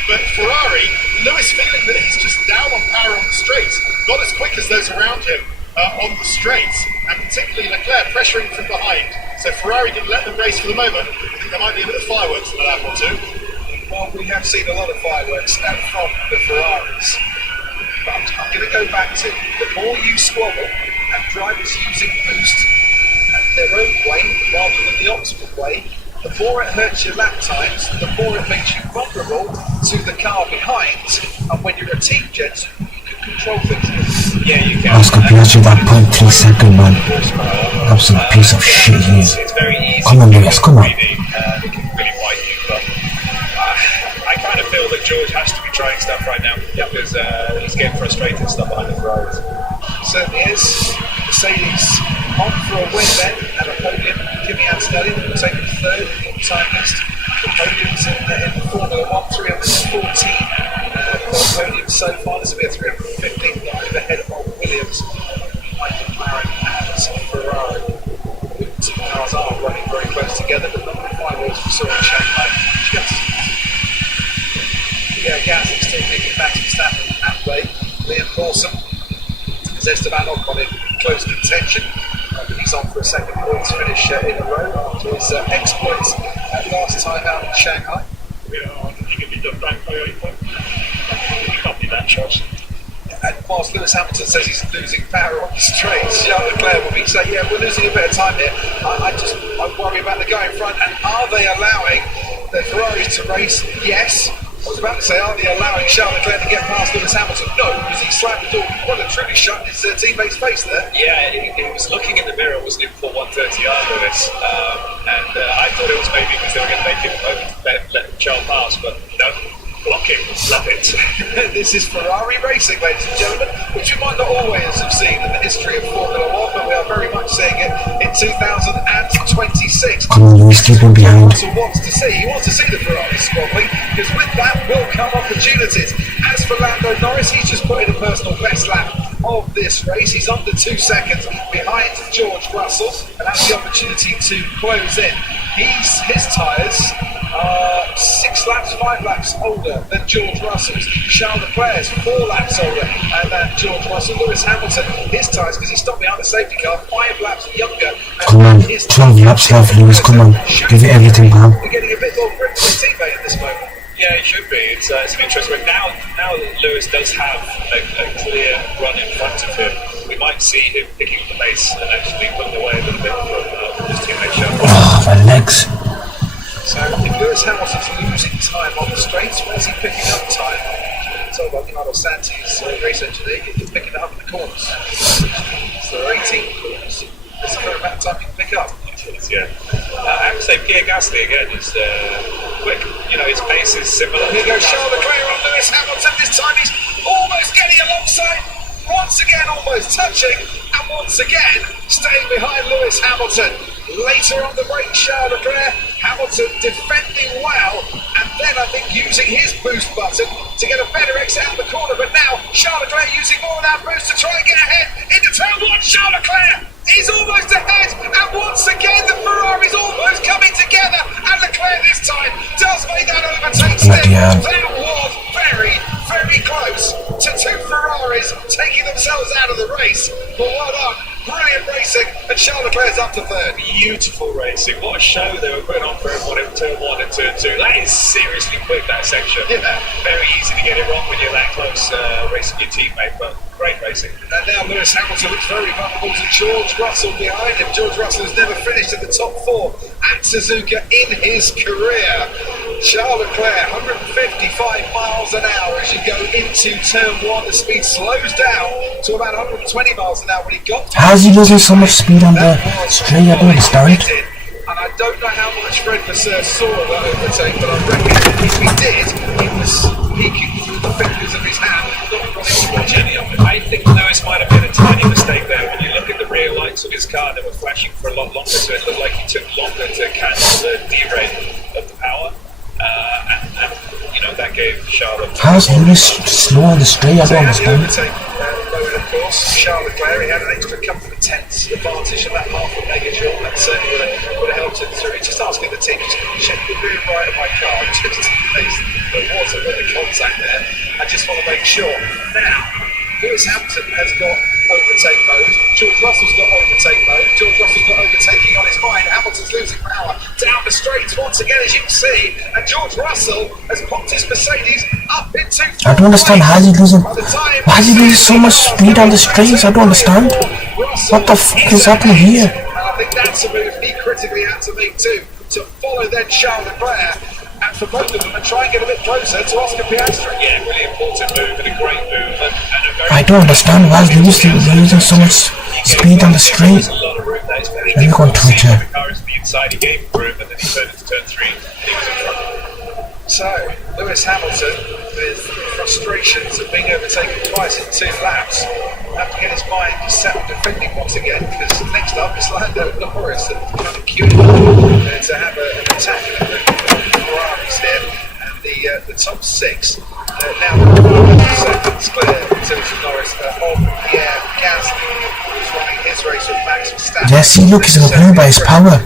But Ferrari, Lewis feeling that he's just down on power on the straights, not as quick as those around him on the straights, and particularly Leclerc pressuring from behind. So Ferrari didn't let them race for the moment. I think there might be a bit of fireworks in the lap or two. Well, we have seen a lot of fireworks from the Ferraris. But I'm going to go back to the more you squabble and drivers using boost at their own way rather than the optimal way, the more it hurts your lap times, the more it makes you vulnerable to the car behind. And when you're a team, gents, you can control things. Yeah, you can. Oscar Piastri, that 0.3 second, man. Absolute piece of shit here. It's very easy. Come on, Lewis, come on. It can really bite you, but I kind of feel that George has to be trying stuff right now because he's getting frustrated and stuff behind the Ferraris. Certainly is. Mercedes on for a win then and a podium. Kimi Antonelli will take the third all-time list. The podiums in the Formula 1, 314 podiums so far. This will be a 315 dive ahead of Williams, McLaren and Ferrari. The two cars are running very close together, but not the fireworks we saw in Shanghai. Gasly still picking Max Verstappen at way. Liam Lawson has Esteban Ocon in close contention. He's on for a second points finish in a row after his exploits last time out in Shanghai. Copy that, Charles. And whilst Lewis Hamilton says he's losing power on the straights, Charles Leclerc will be saying, yeah, we're losing a bit of time here. I worry about the guy in front. And are they allowing the Ferraris to race? Yes. I was about to say, are they allowing Charles Leclerc to get past Lewis Hamilton? No, because he slammed the door, well and truly shut his teammate's face there. Yeah, he was looking in the mirror, wasn't he, for 130R Lewis? And I thought it was maybe because they were going to make him let Charles pass, but no. Blocking, love it. This is Ferrari racing, ladies and gentlemen, which we might not always have seen in the history of Formula 1, but we are very much seeing it in 2026. Come on, Lewis, keep him behind. He wants to see the Ferrari squabbling, because with that will come opportunities. As for Lando Norris, he's just put in a personal best lap of this race. He's under 2 seconds behind George Russell and has the opportunity to close in. His tyres are 5 laps older than George Russell's. Charles Leclerc's 4 laps older than George Russell. Lewis Hamilton, his tyres, because he stopped behind the safety car, 5 laps younger. Come on, 12 laps left, Lewis, come on. Give it everything, man. We're getting a bit more grip for his teammate at this moment. Yeah, it should be. It's an interesting. Now that Lewis does have a clear run in front of him, we might see him picking up the pace and actually pulling away a little bit from his teammate Charles. Oh, my legs. So if Lewis Hamilton's losing time on the straights, where's he picking up time? So by Carlos Santi's race engineer, he's picking it up in the corners. So there are 18 corners. There's a fair amount of time he can pick up. Yeah. I would say Pierre Gasly again is quick. You know, his pace is similar. Here goes Charles Leclerc on Lewis Hamilton. This time he's almost getting alongside. Once again, almost touching. And once again, staying behind Lewis Hamilton. Later on the break, Charles Leclerc, Hamilton defending well, and then I think using his boost button to get a better exit out of the corner. But now Charles Leclerc using more of that boost to try and get ahead into turn 1. Charles Leclerc is almost ahead, and once again the Ferrari's almost coming together, and Leclerc this time does make that overtake stick. That was very, very close to 2 Ferraris taking themselves out of the race. But well done. Brilliant racing, and Charles Leclerc's up to 3rd. Beautiful racing. What a show they were putting on for everyone in turn 1 and turn 2. That is seriously quick, that section. Yeah. Very easy to get it wrong when you're that close racing your teammate, but great racing. And now Lewis Hamilton looks very vulnerable to George Russell behind him. George Russell has never finished in the top 4 at Suzuka in his career. Charles Leclerc, 155 miles an hour as you go into turn 1. The speed slows down to about 120 miles an hour when he got to. How's he losing so much speed on the straight? I don't understand. And I don't know how much Fred Vasseur saw of that overtake, but I reckon if he did, he was peeking through the fingers of his hand, not wanting to watch any of it. I think Lewis might have made a tiny mistake there. When you look at the rear lights of his car, they were flashing for a lot longer, so it looked like he took longer to cancel the D-rate of the power. And you know, that gave Charlotte. How's Lewis slow on the straight? I don't understand. Mode, of course, Charles Leclerc, he had an extra couple of tenths advantage of that half a megajoule. That certainly would have helped him through. He's just asking the team, just check the rear right of my car, just in case but was a bit of contact there. I just want to make sure. Now, Lewis Hamilton has got overtake mode. George Russell's got overtake mode. George Russell's got overtaking on his mind. Hamilton's losing power down the straights once again, as you can see. And George Russell has popped his Mercedes up into. I don't understand how is he losing. Why is he losing so much speed on the straights? I don't understand. What the fuck is happening here? And I think that's a move he critically had to make too, to follow then Charles Leclerc. And for both of them, and try and get a bit closer to Oscar Piastri. Yeah, really important move and a great move. And a very I don't understand why is Lewis losing so much speed on the straight. there's a lot of room there. It's very Let me go on difficult to see Twitter. when the car is to the inside. He gave room and then he turned into turn 3 and he was in front. So, Lewis Hamilton, with frustrations of being overtaken twice in 2 laps, have to get his mind set on defending once again, because next up is Lando Norris and kind of queuing to have an attack at the Ferraris here. And the top 6 now seconds clear to Norris on Pierre Gasly, who's running his race with Max Verstappen. Yeah, see, look, he's going by his power.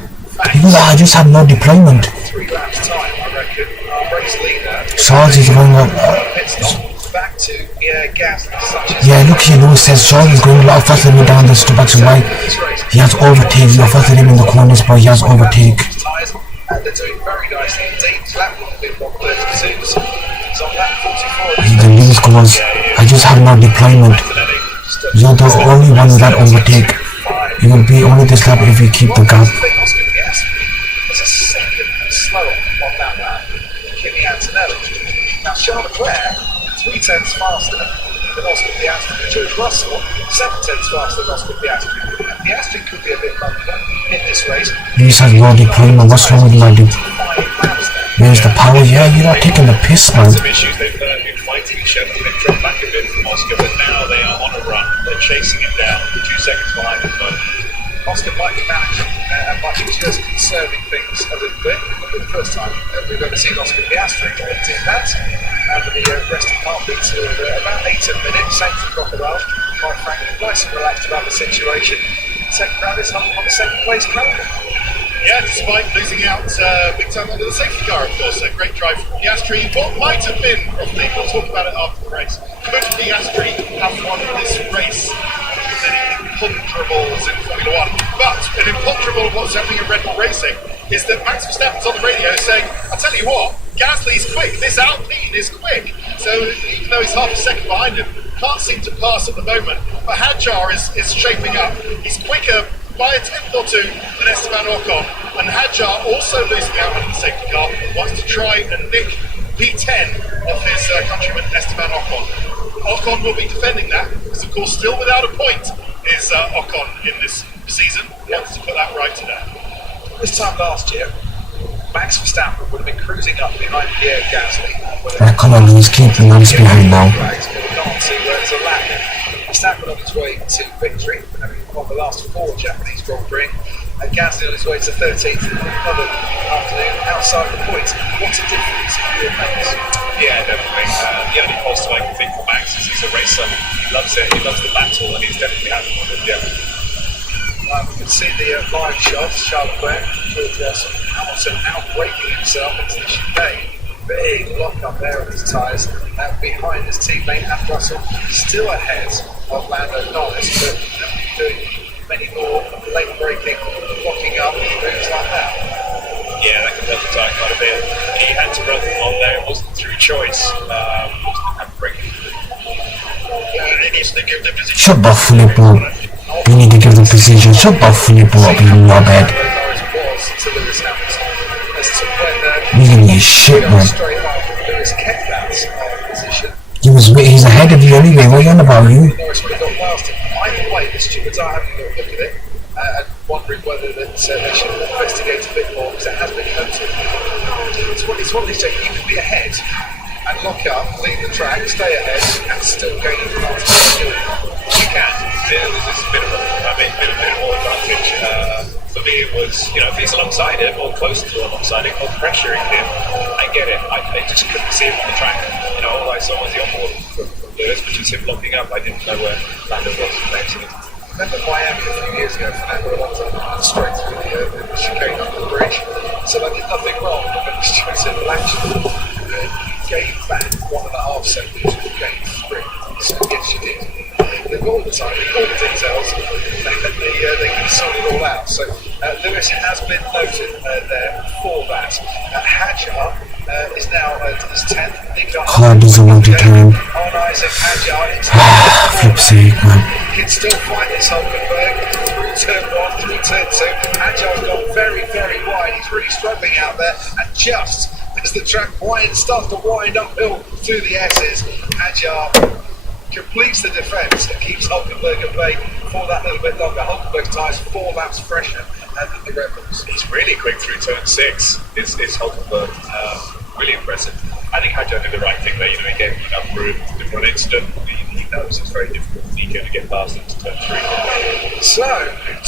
Even though I just have no deployment. 3 laps time, I reckon. Race leader. Charles is going up. Pit stop back to Pierre Gasly, such as Yeah, look here, Lewis says Charles is going a lot faster than me down the back to right. He has overtake, you're faster than him in the corners, but he has overtake. tyres. They're doing very nicely indeed. Lap 1:32. So on lap 44. Even Lewis goes, I just have no deployment. You're the only one with that overtake. It will be only this lap if we keep the gap. Oscar Piastri was a second slower on that lap than Kimi Antonelli. Now Charles Leclerc, 3/10 faster than Oscar Piastri. George Russell, 7/10 faster than Oscar Piastri. And Piastri could be a bit bumper in this race. Lewis has no deployment. What's wrong with my 5 laps there. Where's the power? Yeah, you're not taking the piss, man. Some issues they've been fighting each other. They've dropped back a bit from Oscar, but now they are on a run. They're chasing him down, 2 seconds behind him. But Oscar might be managing and might be just conserving things a little bit. For the first time we've ever seen Oscar Piastri do that. And the rest of the car beats about 8 minutes, same for Crocodile. Quite frankly, nice and relaxed about the situation. Second round is on the second place currently. Yeah, despite losing out big time under the safety car, of course. A great drive from Piastri. What might have been, probably, we'll talk about it after the race. Could Piastri have won this race with any imponderables in Formula 1? But an imponderable of what's happening in Red Bull Racing is that Max Verstappen's on the radio saying, I tell you what, Gasly's quick, this Alpine is quick. So even though he's half a second behind him, can't seem to pass at the moment. But Hadjar is shaping up. He's quicker by a tenth or two than Esteban Ocon, and Hadjar, also losing out on the safety car, wants to try and nick P10 of his countryman Esteban Ocon. Ocon will be defending that, because of course still without a point is Ocon in this season. He wants to put that right today. This time last year, Max Verstappen would have been cruising up behind Pierre Gasly. Come on, Lewis, keep the numbers behind now. There's a lap. Verstappen on his way to victory, having won the last 4 Japanese Grand Prix, and Gasly on his way to 13th. Another afternoon outside the points. What a difference in your pace. yeah, definitely. The only positive I can think for Max is he's a racer. He loves it. He loves the battle, and he's definitely having one with We can see the live shots. Charles Leclerc, George Russell, Hamilton outbraking himself into the chicane. Big lock up there on his tyres behind his teammate, and Russell still ahead of Lando Norris, but doing many more late braking, locking up moves like that. Yeah, that can hurt the tyre quite a bit. He had to run on there. It wasn't through choice. Wasn't braking. He needs to give the position. Shut up, Filippo. You need to give the position. Shut up, Filippo, up in your bed. Norris was to Lewis Hamilton as to when You're gonna get shit, man. straight line, Lewis kept that position. He's ahead of you anyway. What are you on about, you? Norris would have gone past him. Either way, the stewards are having a look at it and wondering whether that they should investigate a bit more, because it has been noted. It's what they say. You can be ahead and lock up, leave the track, stay ahead, and still gain advantage. You can. There's a bit of more advantage. For me, it was, if he's alongside him or close to alongside him or pressuring him, I get it. I just couldn't see him on the track. All I saw was the onboard from Lewis, which was him locking up. I didn't know where Lando was actually. Remember Miami a few years ago, Fernando Alonso straight through the chicane under the bridge. So I did nothing wrong, but the stewards said, well, actually, gave back 1.5 seconds, you gained 3. So yes, you did. They've got all the time, they've got all the details, they can sort it all out. So Lewis has been noted there for that. Hajar is now at his 10th. Car doesn't want to turn. On Isaac Hajar. Flip's sake, man. He can still fight this Hulkenberg through turn 1, through turn 2. Hajar's gone very, very wide. He's really struggling out there. And just as the track starts to wind uphill through the S's, Hajar completes the defence and keeps Hulkenberg at bay for that little bit longer. Hulkenberg ties 4 laps fresher than the Red Bulls. He's really quick through turn 6. Is Hulkenberg really impressive. I think Hajar did the right thing there. You know, he gave him enough room to run incident. He knows it's very difficult for Nico to get past into turn 3. So,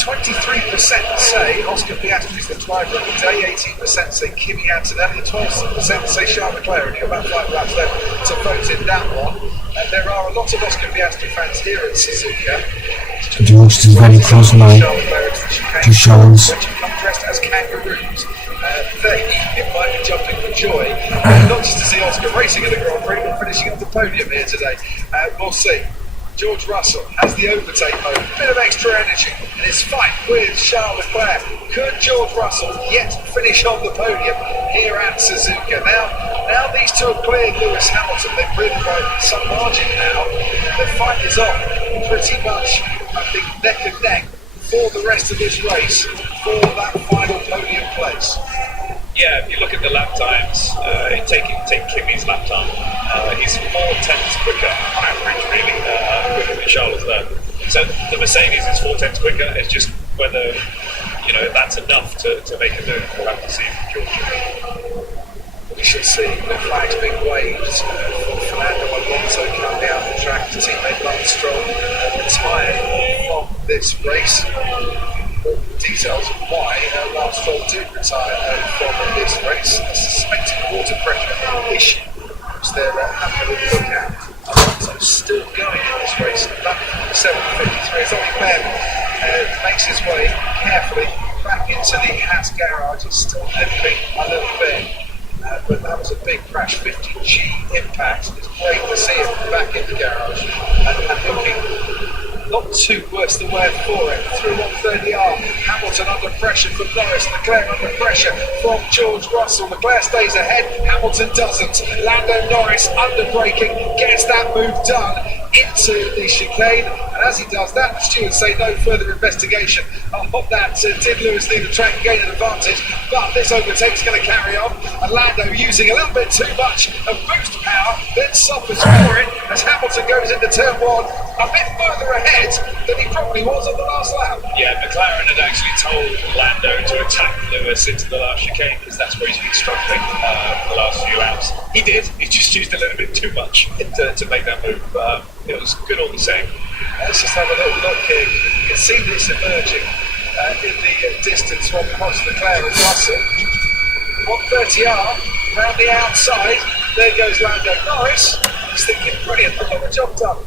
23% say Oscar Piastri's the driver of the day, 18% say Kimi Antonelli, 12% say Charles Leclerc, and you've got about 5 laps left to vote in that one. And there are a lot of Oscar Piastri fans here at Suzuka. George is very close now to Charles. Dressed as kangaroos. They might be jumping for joy, not just to see Oscar racing in the Grand Prix, but finishing up the podium here today. We'll see. George Russell has the overtake mode, a bit of extra energy in his fight with Charles Leclerc. Could George Russell yet finish on the podium here at Suzuka? Now these two have cleared Lewis Hamilton. They've ridden by some margin now. The fight is on pretty much, I think, neck and neck for the rest of this race for that final podium place. Yeah, if you look at the lap times, take Kimi's lap time, he's 4 tenths quicker on average, really, quicker than Charles Leclerc. So the Mercedes is 4 tenths quicker. It's just whether, if that's enough to make a move. We'll have to see from George. We should see the flags being waved for Fernando Alonso coming out the track. His teammate Lance Stroll retired from this race. Details of why Lance Stroll did retire from this race. A suspected water pressure issue, which they're having a look at. Alonso still going in this race. Lap 7:53 as Ollie Ben makes his way carefully back into the Haas garage. He's still limping a little bit. But that was a big crash, 50G impact. It's great to see him back in the garage and looking not too worse the word for it. Through 130R, Hamilton under pressure from Norris, Leclerc under pressure from George Russell. Leclerc stays ahead, Hamilton doesn't. Lando Norris under braking, gets that move done into the chicane, and as he does that, the stewards say no further investigation of that. Did Lewis leave the track and gain an advantage? But this overtake's going to carry on, and Lando using a little bit too much of boost power, then suffers for it as Hamilton goes into turn 1 a bit further ahead than he probably was on the last lap. Yeah, McLaren had actually told Lando to attack Lewis into the last chicane because that's where he's been struggling for the last few laps. He did, he just used a little bit too much to make that move. It was good all the same. Let's just have a little look here. You can see this emerging in the distance from across Leclerc and Russell. 130R round the outside. There goes Lando Norris. He's thinking, brilliant, I've got the job done.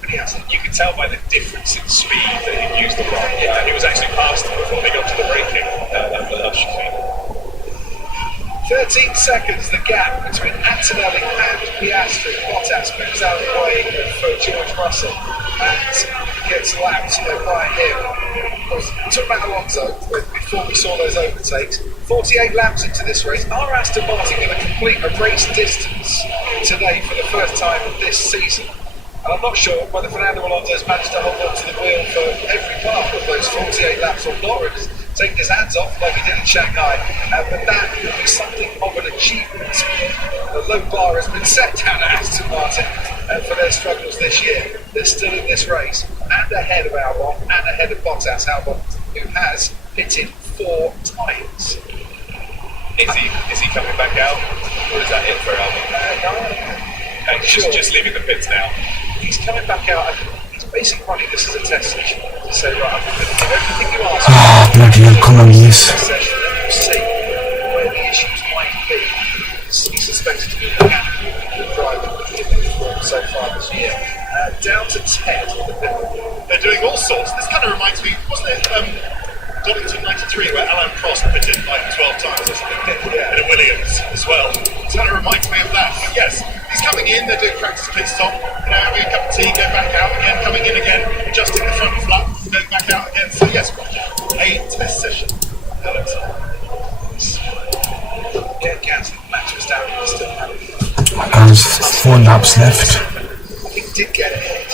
But he hasn't. You can tell by the difference in speed that he used the car. He was actually past him before they got to the braking at the last chicane. 13 seconds the gap between Antonelli and Piastri. Bottas moves out of the way for George Russell and gets lapped by him. We talked about Alonso before we saw those overtakes. 48 laps into this race. Are Aston Martin going to complete a race distance today for the first time this season? And I'm not sure whether Fernando Alonso has managed to hold on to the wheel for every part of those 48 laps or not. Taking his hands off like he did in Shanghai, but that would be something of an achievement. The low bar has been set down at Aston Martin for their struggles this year. They're still in this race and ahead of Albon and ahead of Bottas. Albon, who has pitted 4 times. Is he coming back out, or is that it for Albon? No, sure. Just leaving the pits now. He's coming back out. He's basically running this as a test session to say, right, I'm going to do everything you ask. Bloody hell, come on, yes. See where the issues might be. He suspected to be the driver so far this year. Down to 10. They're doing all sorts. This kind of reminds me, wasn't it? Donington 93, where Alan Prost pitted like 12 times or something, and a Williams as well. So that reminds me of that. But yes, he's coming in, they're doing practice pit stop, having a cup of tea, go back out again, coming in again, adjusting the front flap, going back out again. So yes, a test session. Alex. Yeah, Gaz, Max Verstappen is still having. There's 4 laps left. He did get ahead.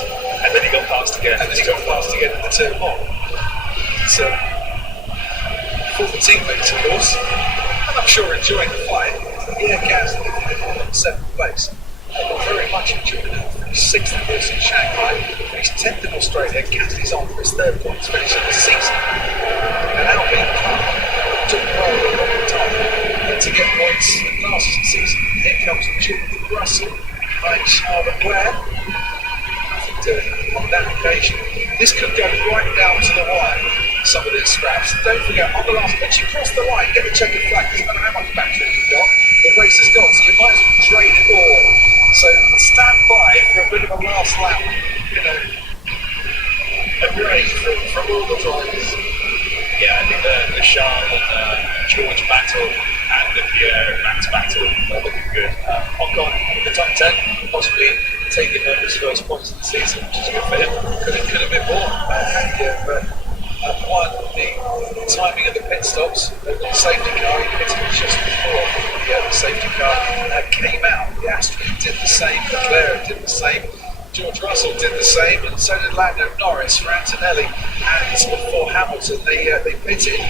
And then he got past again. And then he got past again in the turn one. So, for the teammates, of course, and I'm sure enjoying the fight. Yeah, Gaz, in 7th place. But very much enjoying it. He's 6th of course in Shanghai. He's 10th in Australia. Gasly's on for his 3rd points finish of the season. And Alpine took well a long time to get points last season. Here comes George Russell behind Charles Leclerc. On that occasion, this could go right down to the wire. Some of these scraps. Don't forget, on the last, once you cross the line, get the checkered flag. Doesn't matter how much battery you've got, the race is gone, so you might as well drain it all. So stand by for a bit of a last lap, a grade from all the drivers. Yeah, I think the Charles and George battle and the Pierre and Max battle are looking good. Ocon in the top 10, possibly taking his first points of the season, which is good for him. Could have been more. One, the timing of the pit stops, the safety car, he pitted just before the safety car came out. The Aston did the same, Leclerc did the same, George Russell did the same, and so did Lando Norris for Antonelli. And for Hamilton, they pitted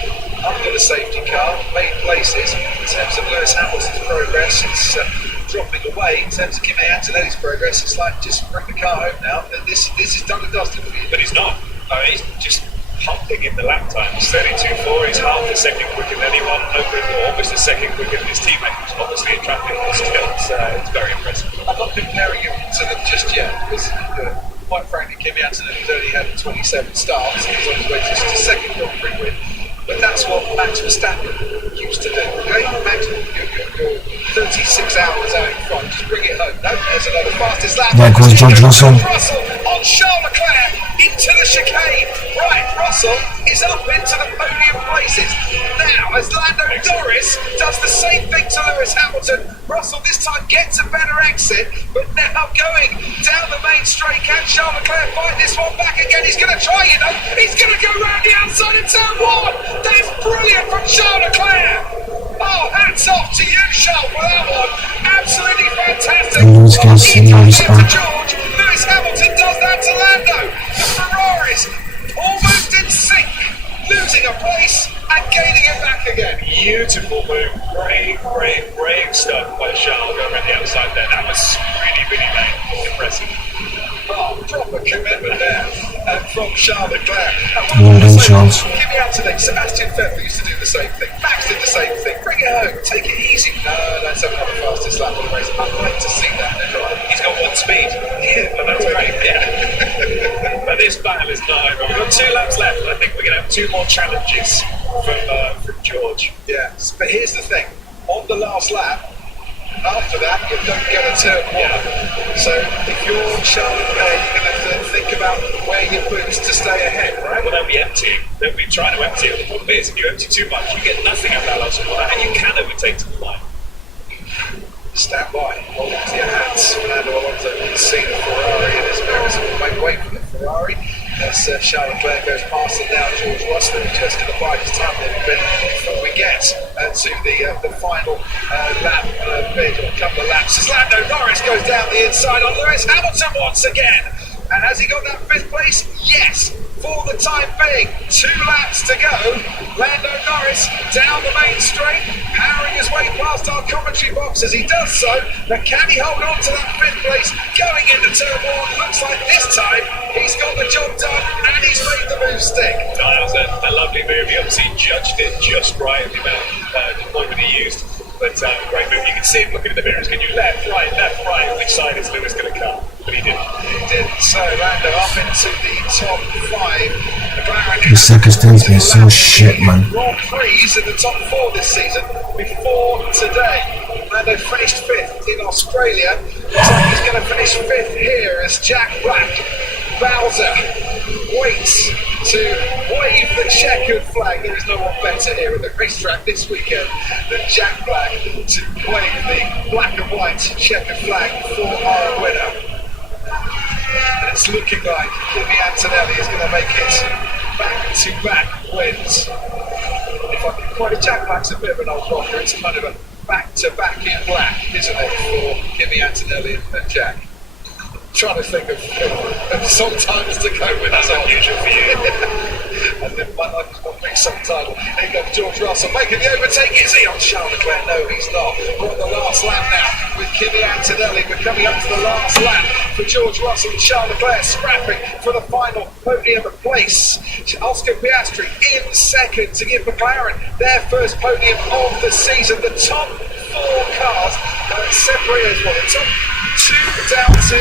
under the safety car, made places. In terms of Lewis Hamilton's progress, it's dropping away. In terms of Kimi Antonelli's progress, it's like just bring the car home now. This is done and dusted for you. But he's not. I mean, he's just pumping in the lap times. 32.4, he's half a second quicker than anyone, almost a second quicker than his teammate, who's obviously in traffic still. It's very impressive. I'm not comparing him to them just yet, because quite frankly, Kimi Antonelli's only had 27 starts, and he's on his way to just a second Grand Prix win. But that's what Max Verstappen used to do. Okay, Max, you're 36 hours out in front, just bring it home. No, there's another fastest lap. There goes George Russell. Russell on Charles Leclerc into the chicane. Right, Russell is up into the podium places. Now, as Lando Norris does the same thing to Lewis Hamilton, Russell this time gets a better exit, but now going down the main straight. Can Charles Leclerc fight this one back again? He's going to try, he's going to go round the outside of turn 1. That's brilliant from Charles Leclerc. Oh, hats off to you, Charles, for that one. Absolutely fantastic. Lewis gets Norris back. George. Lewis Hamilton does that to Lando. The Ferraris almost in sync, losing a place and gaining it back again. Beautiful move. Brave stuff by Charles going around the outside there. That was really late. Impressive. Oh, proper commitment there from Charles Leclerc. Well done, Charles. Give me out today. Sebastian Vettel used to do the same thing. Max did the same thing. Bring it home. Take it easy. No, that's another fastest lap of the race. I'd like to see that. He's got 1 speed. Yeah, but that's great. Yeah. But this battle is not over. We've got 2 laps left. I think we're going to have 2 more challenges from George. Yeah, but here's the thing. On the last lap, after that, you don't get a turn 1. So if you're Charles Leclerc, you're going to have to think about where your boots to stay ahead, right? Well, they'll be empty. They'll be trying to empty it. The problem is, if you empty too much, you get nothing out of that last corner, and you can overtake to the line. Stand by, hold on to your hats. Fernando Alonso can see the Ferrari in his mirrors and make way for the Ferrari. As Charles Leclerc goes past it now, George Russell is just going to bide his time a little bit before we get to the final lap bit, or a couple of laps. As Lando Norris goes down the inside on Lewis Hamilton once again. And has he got that 5th place? Yes, for the time being. 2 laps to go. Lando Norris down the main straight, powering his way past our commentary box as he does so. But can he hold on to that 5th place going into turn 1? Looks like this time he's got the job done and he's made the move stick. That was a lovely move. He obviously judged it just right at the amount of deployment he used. But great move. You can see him looking in the mirrors. Can you left, right? Which side is Lewis going to come? But he didn't. He did. So Lando up into the top 5. The second stints been so shit, man. Grand Prix in the top 4 this season before today. Lando finished 5th in Australia. So he's going to finish 5th here as Jack Black Bowser waits to wave the checkered flag. There is no one better here at the racetrack this weekend than Jack Black to wave the black and white checkered flag for our winner. And it's looking like Muby Anwar is going to make it back-to-back wins. If I can quote it, Jack Black's a bit of an old rocker. It's kind of a back-to-back in black, isn't it, for Muby Anwar and Jack? Trying to think of song titles to go with. That's unusual for you. And then my life is one big song title. Here comes George Russell making the overtake. Is he on Charles Leclerc? No, he's not. We're on the last lap now with Muby Anwar. We're coming up to the last lap for George Russell and Charles Leclerc scrapping for the final podium place. Oscar Piastri in second to give McLaren their first podium of the season. The top four cars separated. The top two down to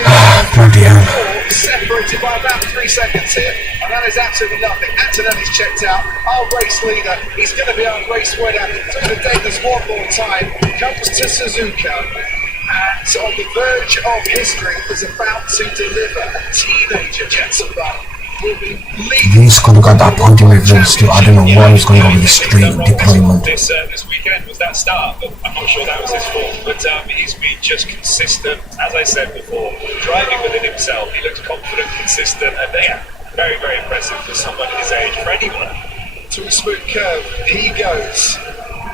four, separated by about 3 seconds here, and that is absolutely nothing. Antonelli's checked out, our race leader. He's going to be our race winner through the Dayton's one more time. Comes to Suzuka, and on the verge of history is about to deliver. A teenager, Jenson Button, will be leading. He's going to get that podium evidence too. I don't know why he's going to go with the straight deployment. This weekend was that start, but I'm not sure that was his fault. But he's been just consistent, as I said before, driving within himself. He looks confident, consistent, and yeah, very, very impressive for someone his age, for anyone. To a smooth curve, he goes.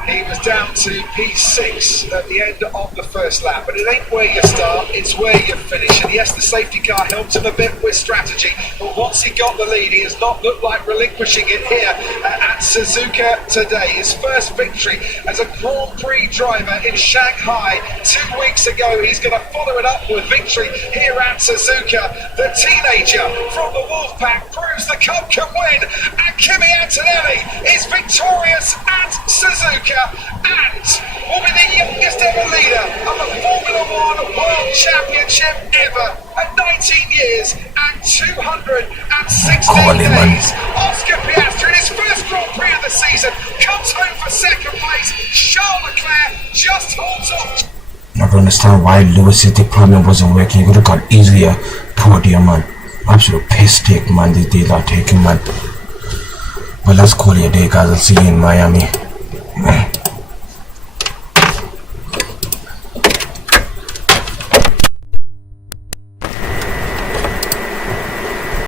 He was down to P6 at the end of the first lap, but it ain't where you start, it's where you finish. And yes, the safety car helped him a bit with strategy, but once he got the lead, he has not looked like relinquishing it here at Suzuka today. His first victory as a Grand Prix driver in Shanghai 2 weeks ago. He's going to follow it up with victory here at Suzuka. The teenager from the Wolfpack proves the Cub can win, and Muby Anwar is victorious at Suzuka and will be the youngest ever leader of a Formula One World Championship ever at 19 years and 216 days. Oscar Piastri in his first Grand Prix of the season comes home for second place. Charles Leclerc just holds off. I don't understand why Lewis's deployment wasn't working. He would have got easier podium, man. Absolute piss take, man. These days are taking, man. Well, let's call it a day, guys. I'll see you in Miami.